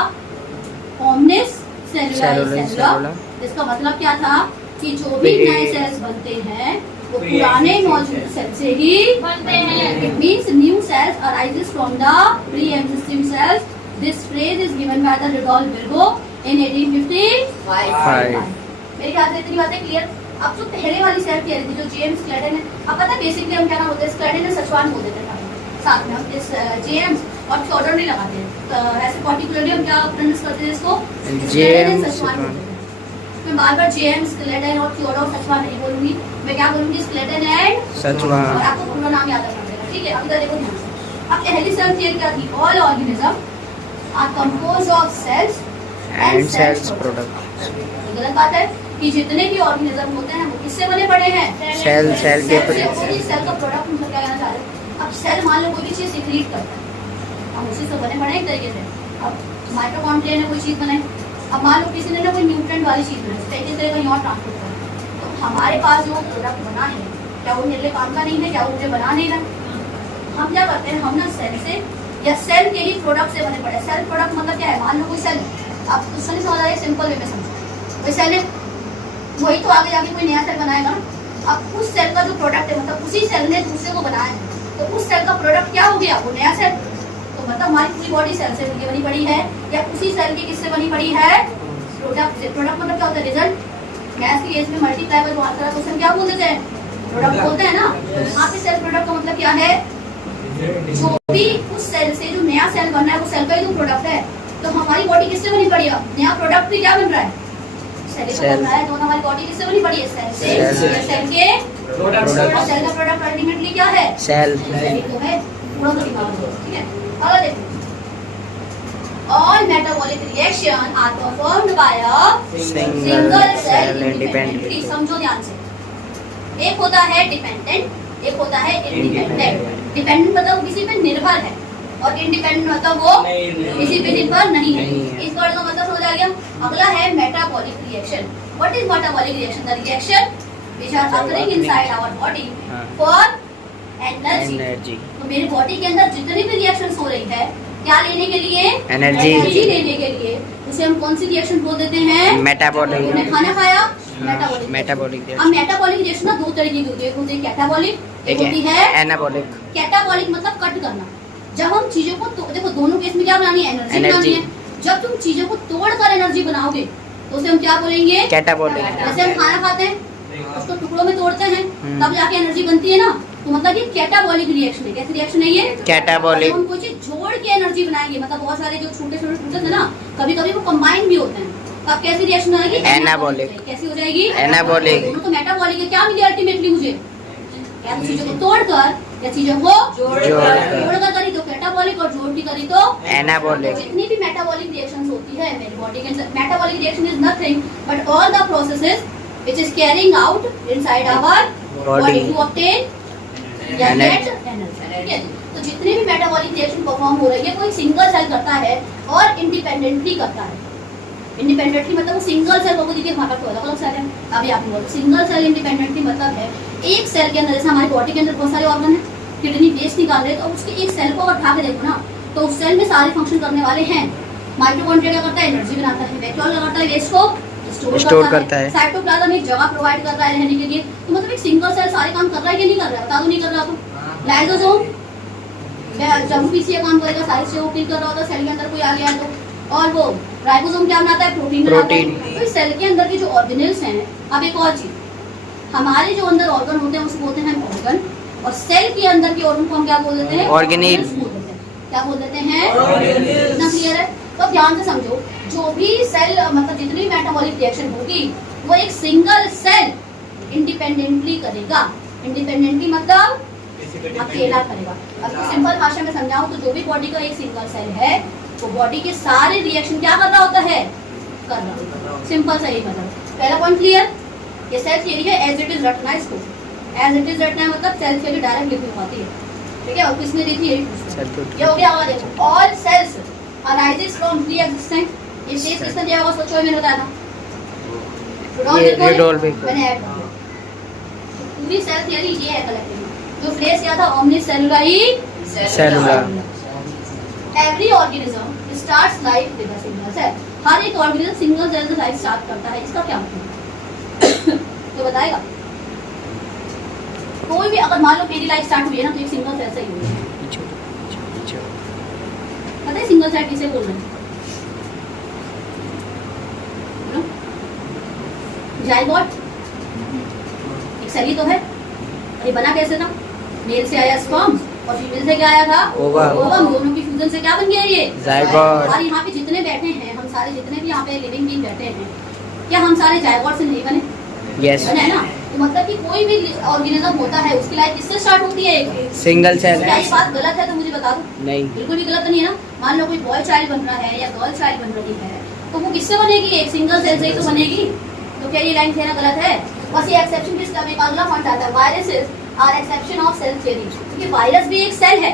ऑम्निस सेलुलर सेलुलर। इसका मतलब क्या था? कि जो भी नए सेल्स बनते हैं वो पुराने मौजूद सेल से ही बनते हैं। It means new cells arises from the pre existing cells. This phrase is given by the Rudolf Virchow in 1855। मेरे ख्याल से इतनी बातें क्लियर। अब जो पहले वाली सेल थ्योरी थी, जो जेम्स क्लेटन है, अब पता है बेसिकली हम क्या नाम बोलते हैं? क्लेटन ने सचवान बोल देते हैं साथ में, हम इस जेम्स और थियोडोर नहीं लगाते हैं। तो ऐसे पर्टिकुलरली हम क्या प्रोनाउंस करते हैं इसको? जेम्स सचवान बोलते हैं। मैं बार-बार जेम्स क्लेटन और थियोडोर सचवान नहीं बोलूंगी, मैं क्या बोलूंगी? Clayton and Schwann. और आपको पूरा नाम याद रखना पड़ेगा, ठीक है? अभी तक देखो ध्यान से। अब पहली सेल थ्योरी क्या थी? All organism are composed of cells and cells product. गलत बात है कि जितने भी ऑर्गेनिज्म होते हैं वो किससे बने पड़े हैं? सेल के सेल का प्रोडक्ट मतलब क्या कहना चाह रहे हैं? अब सेल मान लो कोई भी चीज सिक्रीट करता है, हम उसी से बने पड़े एक तरीके से। अब माइटोकॉन्ड्रिया ने कोई चीज बनाई, अब मान लो किसी ने ना कोई न्यूट्रिएंट वाली चीज बनाई, इस तरह कहीं और ट्रांसपोर्ट करना, तो हमारे पास जो प्रोडक्ट बना है क्या वो मेरे लिए काम का नहीं है? क्या वो मुझे बना नहीं रहा? हम क्या करते हैं? हम ना सेल से या सेल के ही प्रोडक्ट से बने पड़े। सेल प्रोडक्ट मतलब क्या है? मान लो कोई सेल, आप उससे नहीं समझ आ रहा है, सिंपल वे में समझो। कोई सेल है, वही तो आगे जाके कोई नया सेल बनाएगा ना। अब उस सेल का जो प्रोडक्ट है, मतलब उसी सेल ने दूसरे को बनाया है, तो उस सेल का प्रोडक्ट क्या हो गया? वो नया सेल। तो मतलब हमारी पूरी बॉडी सेल से मिलकर बनी पड़ी है, या उसी सेल की किससे बनी पड़ी है? प्रोडक्ट से। प्रोडक्ट मतलब क्या होता है? रिजल्ट। गैस की केस में मल्टीप्लाई का जो आंसर है तो उसे हम क्या बोल देते हैं? प्रोडक्ट बोलते हैं ना। तो यहाँ पे सेल प्रोडक्ट का मतलब क्या है? जो भी उस सेल से जो नया सेल बनना है वो सेल का ही तो प्रोडक्ट है। तो हमारी बॉडी किससे बनी पड़ी है? नया प्रोडक्ट भी क्या बन रहा है? सेल से बन रहा है। तो हमारी बॉडी किससे बनी पड़ी है? सेल से। सेल के प्रोडक्ट। और सेल का प्रोडक्ट अल्टीमेटली क्या है? सेल। तो है पूरा तो दिमाग दो, ठीक है? अगला देखो, all metabolic reaction are performed by a single cell independently। समझो ध्यान से, एक होता है डिपेंडेंट, एक होता है इंडिपेंडेंट। डिपेंडेंट मतलब किसी पे निर्भर है, और इंडिपेंडेंट मतलब वो किसी पे निर्भर नहीं है। इस वर्ड का मतलब समझ आ गया। अगला है metabolic reaction. What is metabolic reaction? The reaction which are occurring inside our body for energy. तो मेरी बॉडी के अंदर जितनी भी रिएक्शंस हो रही है, क्या लेने के लिए? एनर्जी लेने के लिए। उसे हम कौन सी रिएक्शन बोल देते हैं? मेटाबॉलिक। तुमने खाना खाया, मेटाबॉलिक। अब मेटाबॉलिक रिएक्शन ना दो तरीके की होती है, एक होती है कैटाबॉलिक, एक होती है एनाबॉलिक। कैटाबॉलिक मतलब कट करना। जब हम चीजों को देखो, दोनों केस में क्या बनानी है? एनर्जी बनानी है। जब तुम चीजों को तोड़कर एनर्जी बनाओगे तो उसे हम क्या बोलेंगे? कैटाबॉलिक। जैसे हम खाना खाते हैं, उसको टुकड़ों में तोड़ते हैं, तब जाके एनर्जी बनती है ना। तो मतलब ये कैटाबॉलिक रिएक्शन है। कैसी रिएक्शन है ये? कैटाबॉलिक। हम कोई चीज जोड़ के एनर्जी बनाएंगे, मतलब बहुत सारे जो छोटे छोटे टुकड़े थे ना, कभी कभी वो कंबाइन भी होते हैं, तब कैसी रिएक्शन आएगी? एनाबॉलिक। कैसी हो जाएगी? एनाबॉलिक। दोनों तो मेटाबॉलिक है। क्या मिली अल्टीमेटली मुझे? या तो चीजों को तोड़कर या चीजों को जोड़कर करी तो कैटाबॉलिक, और जोड़ की करी तो एनाबॉलिक। जितनी भी मेटाबॉलिक रिएक्शंस होती है मेरी बॉडी के अंदर, metabolic reaction is nothing but all the processes which is carrying out inside our body to obtain या get energy। ठीक है? तो जितने भी मेटाबॉलिक रिएक्शन परफॉर्म हो रही है वो एक सिंगल सेल करता है और इंडिपेंडेंटली करता है। इंडिपेंडेंटली मतलब वो सिंगल सेल को देखिए हमारे पास अलग सेल है। अभी आपने बोला सिंगल सेल इंडिपेंडेंटली मतलब है एक सेल के अंदर, जैसे हमारी बॉडी के अंदर बहुत सारे ऑर्गन है, किडनी वेस्ट निकाल रहे, तो उसके एक सेल को अगर उठा के देखो ना, तो उस सेल में सारे फंक्शन करने वाले हैं। माइटोकॉन्ड्रिया क्या करता है? एनर्जी बनाता है। वैक्यूल क्या करता है? वेस्ट को स्टोर करता है। साइटोप्लाज्म एक जगह प्रोवाइड कर रहा है रहने के लिए। तो मतलब एक सिंगल सेल सारे काम कर रहा है कि नहीं कर रहा है? बता दो नहीं कर रहा। तो लाइसोसोम जब पीसीए काम करेगा, सारे से वो किल कर रहा होता है सेल के अंदर कोई आ गया तो, और वो राइबोसोम क्या बनाता है? प्रोटीन बनाता है। प्रोटीन। तो इस सेल के अंदर के जो ऑर्गेनेल्स हैं, अब एक और चीज, हमारे जो अंदर ऑर्गन होते हैं उसको बोलते हैं ऑर्गन, और सेल के अंदर के ऑर्गन को हम क्या बोल देते हैं? ऑर्गेनेल। क्या बोल देते हैं? इतना क्लियर है? तो ध्यान से समझो, जो भी सेल मतलब जितनी भी मेटाबॉलिक रिएक्शन होगी वो एक सिंगल सेल इंडिपेंडेंटली करेगा। इंडिपेंडेंटली मतलब अकेला करेगा। अब तो सिंपल भाषा में समझाऊं तो जो भी बॉडी का एक सिंगल सेल है तो बॉडी के सारे रिएक्शन क्या कर रहा होता है? कर रहा होता है। सिंपल सा ही मतलब। पहला पॉइंट क्लियर? ये सेल थ्योरी है, एज इट इज रटना है इसको। एज इट इज रटना है मतलब सेल थ्योरी डायरेक्ट लिखी होती है, ठीक है? और किसने दी थी? यही पूछना। ये हो गया। आगे देखो, all cells arises from pre existent. ये फेस किसने दिया होगा? सोचो, मैंने बताया था ये रुडोल्फ। मैंने ऐड कर दिया। पूरी सेल थ्योरी ये है कलेक्टिव। जो फ्रेज किया था ओमनी सेलुलरी सेलुलर। Every organism starts life with a single cell. हर एक ऑर्गेनिज्म सिंगल सेल से लाइफ स्टार्ट करता है। इसका क्या मतलब? तो बताएगा कोई भी, अगर मान लो मेरी लाइफ स्टार्ट हुई है ना तो एक सिंगल सेल से ही हुई है। पता है सिंगल सेल किसे बोल रहे हैं? जाइगोट एक सेल ही तो है। और ये बना कैसे था? मेल से आया स्पर्म और फीमेल से क्या आया था? ओवम। दोनों की फ्यूजन से क्या बन गया? ये जाइगोट। और यहाँ पे जितने बैठे हैं, हम सारे जितने भी यहाँ पे लिविंग बीइंग बैठे हैं, क्या हम सारे जाइगोट से नहीं बने? यस। बने है ना? तो मतलब कि कोई भी ऑर्गेनिज्म होता है उसकी लाइफ किससे स्टार्ट होती है? Single cell. क्या ये बात गलत है तो मुझे बता दो। नहीं। बिल्कुल भी गलत नहीं है ना। मान लो कोई बॉय चाइल्ड बन रहा है या गर्ल चाइल्ड बन रही है तो वो किससे बनेगी? एक सिंगल सेल से ही तो बनेगी। तो क्या ये लाइन कहना गलत है? बस ये एक्सेप्शन किसका? एक अगला पॉइंट आता है, viruses are exception of cell theory. क्योंकि वायरस भी एक सेल है।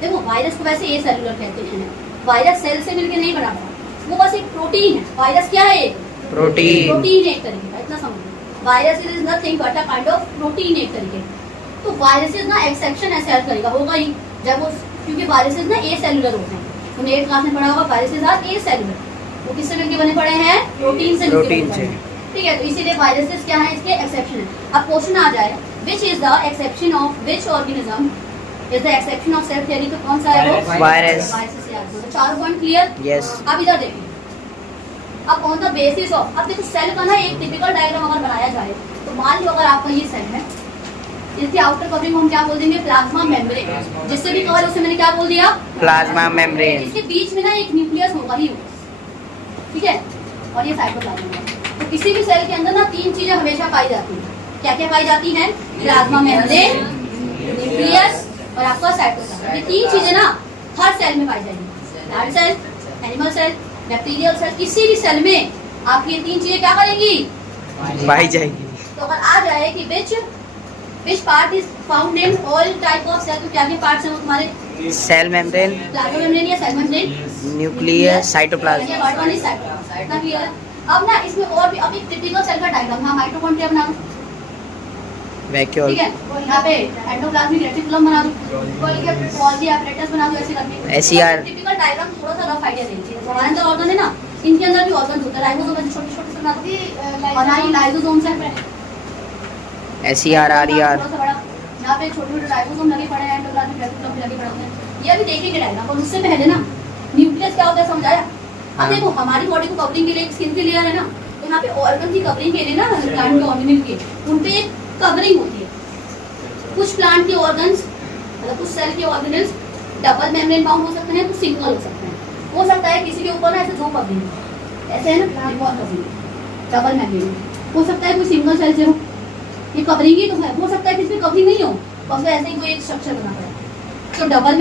देखो वायरस को वैसे ये सेलुलर कहते हैं। वायरस सेल से मिलकर नहीं बना, वो बस एक प्रोटीन है। वायरस क्या है? प्रोटीन। प्रोटीन एक तरीके का, इतना समझो। Virus is nothing but a kind of protein एक तरीके। तो वायरसेस ना एक्सेप्शन ऐसे हल करेगा, होगा ही जब वो, क्योंकि वायरसेस ना ए सेलुलर होते हैं। तुमने 8th क्लास में पढ़ा होगा वायरसेस आर ए सेलुलर। वो किससे मिलकर बने पड़े हैं? प्रोटीन से मिलकर बने पड़े हैं। ठीक है, तो इसीलिए वायरसेस क्या है? इसके एक्सेप्शन है। अब क्वेश्चन आ जाए, which is the exception of which organism is the exception of cell theory? तो कौन सा है वो? वायरस। वायरस से याद करो। चार पॉइंट क्लियर? यस। अब इधर देखिए, अब ऑन द बेसिस ऑफ, अब देखो सेल का ना एक टिपिकल डायग्राम अगर बनाया जाए तो मान लो अगर आपका ये सेल है, इसकी आउटर कवरिंग हम क्या बोल देंगे? Plasma membrane. जिससे भी कवर उसे मैंने क्या बोल दिया? Plasma membrane. इसके बीच में ना एक न्यूक्लियस होगा ही होगा, ठीक है? और ये साइटोप्लाज्म होगा। तो किसी भी सेल के अंदर ना 3 चीजें हमेशा पाई जाती हैं। क्या क्या पाई जाती हैं? प्लाज्मा मेम्ब्रेन, न्यूक्लियस और आपका साइटोप्लाज्म। ये 3 चीजें ना हर सेल में पाई जाएंगी। Plant cell, animal cell, bacterial cell, किसी भी सेल में आप ये 3 चीजें क्या करेंगी? पाई जाएगी। तो अगर आ जाए कि which part is found in all type of cell, तो क्या क्या पार्ट्स हैं वो तुम्हारे? सेल मेम्ब्रेन, प्लाज्मा मेम्ब्रेन या सेल मेम्ब्रेन, न्यूक्लियस, साइटोप्लाज्म। इतना क्लियर है? अब ना इसमें और भी, अब एक टिपिकल सेल का डायग्राम, हाँ माइटोकॉन्ड्रिया बना दो, वैक्यूल। ठीक है? यहाँ पे एंडोप्लाज्मिक रेटिकुलम बना दो, गोल्गी एपरेटस बना दो, ऐसे करके। SCR। टिपिकल डायग्राम थोड़ा सा रफ आइडिया दे दीजिए। हमारे अंदर ऑर्गन है ना, इनके अंदर भी ऑर्गन होता है। राइबोसोम में छोटे छोटे से बना दो, और ना ही लाइसोसोम्स है। SCR, RER। थोड़ा सा बड़ा, यहाँ पे छोटे छोटे राइबोसोम लगे पड़े हैं, एंडोप्लाज्मिक रेटिकुलम भी लगे पड़े होते हैं। ये अभी देखेंगे डायग्राम, और उससे पहले ना न्यूक्लियस क्या होता है समझाया? अब देखो हमारी बॉडी को कवरिंग के लिए एक स्किन की लेयर है ना, तो यहाँ पे ऑर्गन की कवरिंग के लिए ना, प्लांट के ऑर्गेनिल की, उन पे एक कवरिंग होती है। कुछ प्लांट के ऑर्गन्स मतलब कुछ सेल के ऑर्गेनल्स डबल मेम्ब्रेन बाउंड हो सकते हैं, कुछ सिंगल हो सकते हैं। हो सकता है किसी के ऊपर ना ऐसे 2 कवरिंग ऐसे है ना, बहुत कवरिंग डबल मेम्ब्रेन हो सकता है, कोई सिंगल सेल से हो, ये कवरिंग ही तो है। हो सकता है किसी में कवरिंग नहीं हो और ऐसे ही कोई एक स्ट्रक्चर बना पड़ा। तो double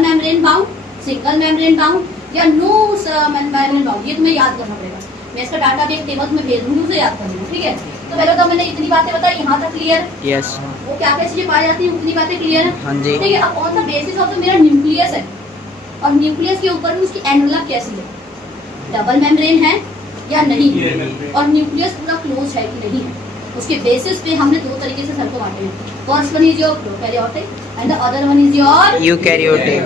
membrane bound, single membrane bound या नो मेम्ब्रेन बाउंड, ये तुम्हें याद करना पड़ेगा। मैं इसका डाटा भी एक टेबल में भेज दूंगी, उसे याद कर लेना, ठीक है? तो पहले तो मैंने इतनी बातें बताई, यहाँ तक क्लियर? यस। वो क्या क्या चीजें पाई जाती हैं उतनी बातें क्लियर है? हाँ जी। ठीक है। अब ऑन द बेसिस ऑफ मेरा न्यूक्लियस है, और न्यूक्लियस के ऊपर भी उसकी एनवलप कैसी है? डबल मेम्ब्रेन है या नहीं, और न्यूक्लियस पूरा क्लोज है कि नहीं है, उसके बेसिस पे हमने 2 तरीके से सेल को बांटे हैं। First one is your prokaryotic and the other one is your eukaryotic.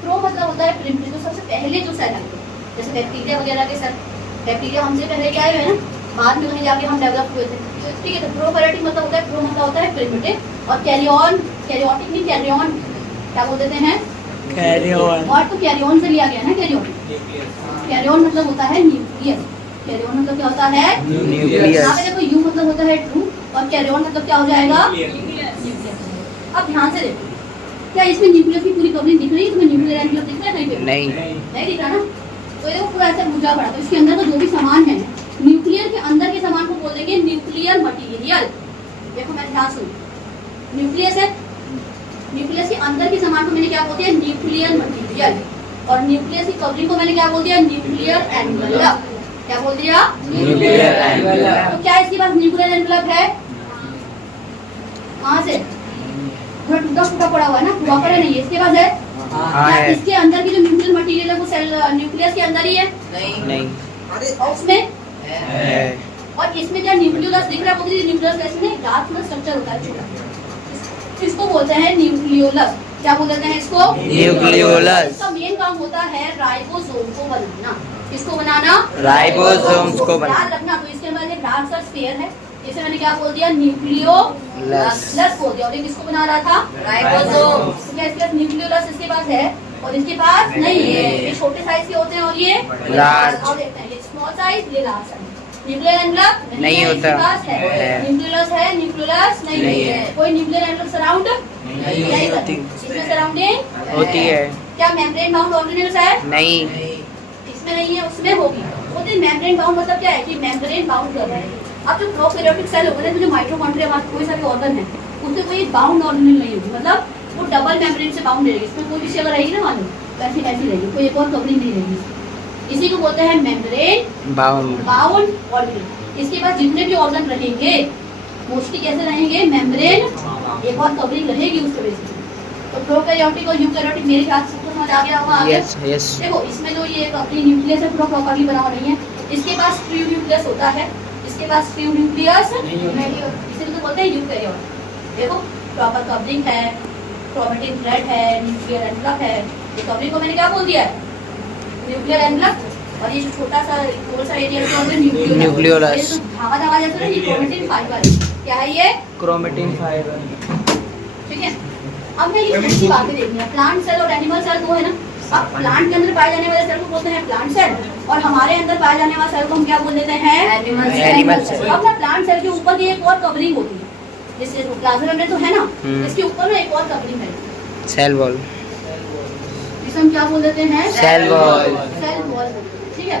Pro मतलब होता है प्रिमिटिव, जो सबसे पहले जो सेल आते हैं, जैसे बैक्टीरिया वगैरह के सेल। बैक्टीरिया हमसे पहले क्या है ना, बाद में कहीं जाके हम डेवलप हुए थे, ठीक है? तो प्रोकैरियोटिक मतलब होता है, प्रो मतलब होता है प्रिमिटिव, और कैरियोटिक नहीं, कैरियन क्या बोल देते हैं? कैरियन और तो कैरियन से लिया गया ना, कैरियन। कैरियन मतलब होता है न्यूक्लियस। कैरियन मतलब क्या होता है? न्यूक्लियस। यहाँ पे देखो यू मतलब होता है ट्रू और कैरियन मतलब क्या हो जाएगा? न्यूक्लियस। अब ध्यान से देखो, क्या इसमें न्यूक्लियस की पूरी कवरिंग दिख रही है? तुम्हें न्यूक्लियर एनवेलप दिख रहा है कहीं पे? नहीं। नहीं दिख रहा ना? तो ये पूरा ऐसा भुजा पड़ा, तो इसके अंदर का जो भी सामान है, न्यूक्लियर के अंदर के सामान को बोल देंगे न्यूक्लियर मटेरियल। देखो मैंने ध्यान सुनो, न्यूक्लियस है, न्यूक्लियस के अंदर के सामान को मैंने क्या बोल दिया? Nuclear material. और न्यूक्लियस की कवरिंग को मैंने क्या बोल दिया? Nuclear envelope. क्या बोल दिया? Nuclear envelope. तो क्या इसके पास न्यूक्लियर एनवेलप है? कहाँ से? थोड़ा टूटा फूटा पड़ा हुआ है ना, प्रॉपर है नहीं है, इसके पास है? हाँ क्या है। इसके अंदर की जो न्यूक्लियर मटेरियल है वो सेल न्यूक्लियस के अंदर ही है? नहीं और उसमें है। और इसमें क्या न्यूक्लियोलस दिख रहा है? वो न्यूक्लियोलस कैसे नहीं, डार्क में स्ट्रक्चर होता है छोटा, इसको बोलते हैं न्यूक्लियोलस। क्या बोलते हैं इसको? न्यूक्लियोलस। इसका मेन काम होता है राइबोसोम को बनाना। किसको बनाना? राइबोसोम्स को बनाना। याद रखना, तो इसके बाद एक डार्क सा स्फीयर है, इसे मैंने क्या बोल दिया? न्यूक्लियोलस बोल दिया। और ये किसको बना रहा था? राइबोसोम। तो क्या इसके पास न्यूक्लियोलस इसके पास है और इसके पास नहीं है? ये छोटे साइज के होते हैं और ये लार्ज। और देखते हैं, ये स्मॉल साइज, ये लार्ज साइज। न्यूक्लियर एनवेलप नहीं होता। इसके पास है। न्यूक्लियोलस है, न्यूक्लियोलस नहीं है। कोई न्यूक्लियर एनवेलप सराउंड नहीं होती। इसमें सराउंडिंग होती है। क्या मेम्ब्रेन बाउंड ऑर्गेनेल्स है? नहीं। इसमें नहीं है, उसमें होगी। होती मेम्ब्रेन बाउंड मतलब क्या है कि मेम्ब्रेन बाउंड कर रहा है। अब जो प्रोकैरियोटिक सेल होते हैं, जो माइटोकॉन्ड्रिया हमारे कोई सारे ऑर्गन है, उसमें कोई बाउंड ऑर्गेनेल नहीं होगी, मतलब वो डबल मेम्ब्रेन से बाउंड रहेगी। इसमें कोई भी चीज अगर रहेगी ना मानो, वैसी ऐसी रहेगी, कोई एक और कवरिंग नहीं रहेगी। इसी को बोलते हैं मेम्ब्रेन बाउंड ऑर्गेनेल। इसके बाद जितने भी ऑर्गन रहेंगे मोस्टली कैसे रहेंगे? मेम्ब्रेन, एक और कवरिंग रहेगी उस वजह से। तो प्रोकैरियोटिक और यूकैरियोटिक मेरे ख्याल से सबको समझ आ गया होगा आगे। यस। देखो इसमें जो ये अपनी न्यूक्लियस है पूरा प्रॉपर्ली बना हुआ नहीं है। इसके पास ट्रू न्यूक्लियस होता है, इसके पास ट्रू न्यूक्लियस नहीं होता, इसीलिए तो बोलते हैं यूकैरियोट। देखो प्रॉपर कवरिंग है, क्रोमेटिन थ्रेड है, न्यूक्लियर एनवेलप है। ये कवरिंग को मैंने क्या बोल दिया है? Nuclear envelope. और ये जो छोटा सा गोल सा एरिया है न्यूक्लियोलस। धागा जैसा ना, ये क्रोमेटिन फाइबर। क्या है ये? Chromatin fibre. ठीक है। अब मैं ये दूसरी बातें देखनी है, प्लांट सेल और एनिमल सेल दो है ना। अब प्लांट के अंदर पाए जाने वाले सेल को बोलते हैं प्लांट सेल और हमारे अंदर पाए जाने वाले सेल को हम क्या बोल देते हैं? Animal cell. अब ना प्लांट सेल के ऊपर की एक और कवरिंग होती है, जैसे प्लाज्मा मेम्ब्रेन तो है ना, इसके ऊपर ना एक और कवरिंग है, सेल वॉल। जिसे हम क्या बोल देते हैं? Cell wall. Cell wall. ठीक है।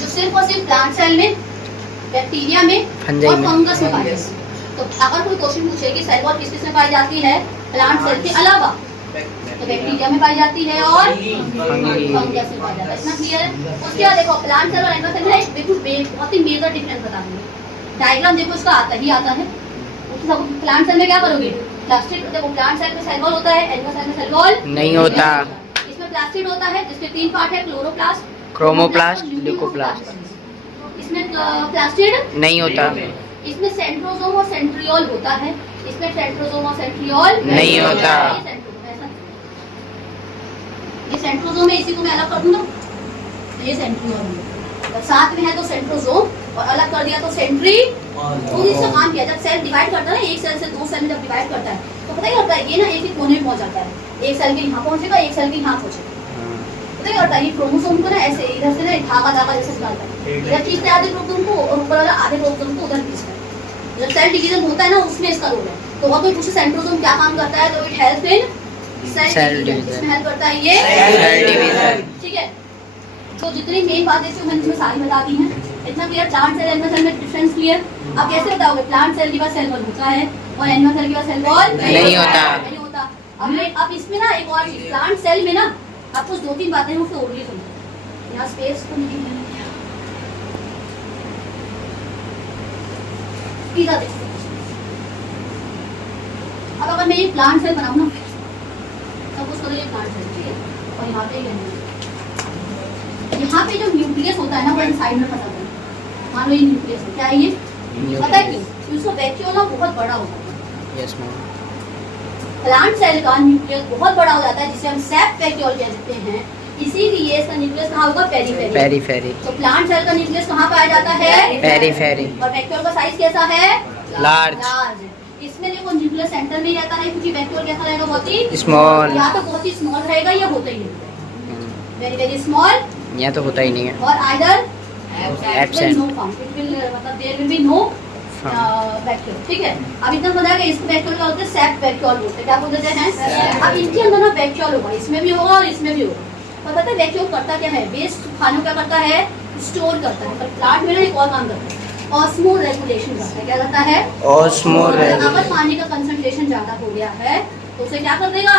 जो सिर्फ और सिर्फ प्लांट सेल में, बैक्टीरिया में फंजाई और में। फंगस में पाई जाती है। तो अगर कोई क्वेश्चन पूछे कि सेल वॉल किस किस में पाई जाती है प्लांट सेल के अलावा, तो बैक्टीरिया में पाई जाती है और फंगस में पाई जाती है। इतना क्लियर है? उसके बाद देखो प्लांट सेल और एनिमल सेल में बिल्कुल बहुत ही मेजर डिफरेंस बता दूंगी। डायग्राम देखो इसका आता है। प्लांट सेल में क्या करोगे? प्लास्टिड। देखो प्लांट सेल में सेल वॉल होता है, एनिमल सेल में सेल वॉल नहीं होता। इसमें प्लास्टिड होता है जिसके 3 पार्ट है, क्लोरोप्लास्ट, क्रोमोप्लास्ट, ल्यूकोप्लास्ट। इसमें प्लास्टिड नहीं होता। इसमें सेंट्रोसोम और सेंट्रियोल होता है, इसमें सेंट्रोसोम और सेंट्रियोल नहीं होता। ये सेंट्रोसोम है, इसी को मैं अलग कर दूं ना, तो ये सेंट्रियोल है। जब साथ में है तो सेंट्रोसोम और अलग कर दिया तो सेंट्री। तो इसका काम किया, जब सेल डिवाइड करता है ना, एक सेल से 2 सेल में जब डिवाइड करता है तो पता ही होता है ये ना एक ही कोने में पहुंच जाता है। एक सेल के यहाँ पहुंचेगा, एक सेल के यहाँ पहुंचेगा। पता ही होता है ये क्रोमोसोम को ना ऐसे इधर से ना धागा जैसे निकालता है, इधर खींचते आधे क्रोमोसोम को और ऊपर वाला आधे क्रोमोसोम को उधर खींचता है। जब सेल डिवीजन होता है ना उसमें इसका रोल है। तो वो कोई पूछे सेंट्रोसोम क्या काम करता है, तो it help in cell division. इसमें हेल्प करता है ये सेल डिवीजन। ठीक है। तो जितनी मेन बातें थी मैंने तुम्हें सारी बता दी हैं। इतना clear? Plant cell animal cell में डिफरेंस क्लियर? अब कैसे बताओगे? प्लांट सेल के पास सेल वॉल होता है और एनिमल सेल के पास सेल वॉल नहीं होता। नहीं होता। अब इसमें ना एक और चीज, प्लांट सेल में ना अब कुछ 2-3 बातें हैं, उसको ओरली सुनो। यहाँ स्पेस तो नहीं है, इधर देखो। अब अगर मैं ये प्लांट सेल बनाऊँ ना, तब उसको ये प्लांट सेल, ठीक है, और यहाँ पे यहाँ पे जो न्यूक्लियस होता है ना वो इनसाइड में फंसा होता है। मान लो ये न्यूक्लियस है, क्या है ये? पता है क्यों? उसका वैक्यूल ना बहुत बड़ा होता है। Yes ma'am. प्लांट सेल का न्यूक्लियस बहुत बड़ा हो जाता है जिसे हम सेप वैक्यूल कहते हैं। इसीलिए इसका न्यूक्लियस कहाँ होगा? पेरीफेरी। पेरीफेरी। तो प्लांट सेल का न्यूक्लियस कहाँ पाया जाता है? पेरीफेरी। और वैक्यूल का साइज कैसा है? लार्ज। लार्ज। इसमें देखो वो न्यूक्लियर सेंटर में ही रहता है, क्योंकि वैक्यूल कैसा रहेगा, बहुत ही Small. या तो बहुत ही स्मॉल रहेगा या होता ही नहीं, वेरी वेरी स्मॉल, यहाँ तो होता ही नहीं है। और either Absent. No form, it will मतलब there will be no vacuole. ठीक है, अब इतना समझ आ गया। इसको वैक्यूल क्या होते हैं, सेप वैक्यूल बोलते हैं। क्या बोलते हैं? अब इनके अंदर ना वैक्यूल होगा, इसमें भी होगा और इसमें भी होगा। और पता है वैक्यूल करता क्या है, वेस्ट खानों क्या करता है, स्टोर करता है। पर प्लांट में ना एक और काम करता है, ऑस्मो रेगुलेशन करता है। क्या करता है? Osmo अगर पानी का कंसंट्रेशन ज्यादा हो गया है तो उसे क्या कर देगा,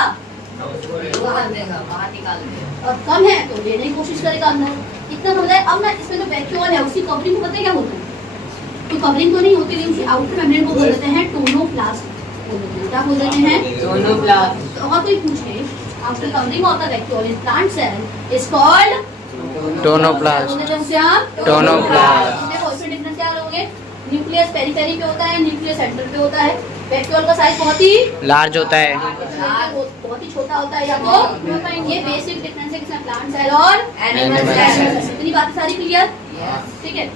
बाहर निकाल दे। और कम है तो लेने की कोशिश करेगा अंदर। इतना समझ आए। अब ना इसमें जो वैक्यूल है उसकी कवरिंग को पता है क्या होता है, तो कवरिंग तो नहीं होती, लेकिन उसकी आउटर मेम्ब्रेन को बोल देते हैं टोनोप्लास्ट बोल देते हैं। क्या बोल देते हैं? टोनोप्लास्ट। तो अगर कोई पूछे after covering of the vacuole in plant cell is called Tonoplast. Tonoplast. देखो इसमें डिफरेंस क्या करोगे, न्यूक्लियस पेरिफेरी पे होता है, न्यूक्लियस सेंटर पे होता है। वैक्यूल का साइज बहुत ही लार्ज होता है। बहुत ही छोटा होता है, या तो ये बेसिक डिफरेंस है किसमें, प्लांट सेल और Animal cell. इतनी बातें सारी क्लियर? ठीक है।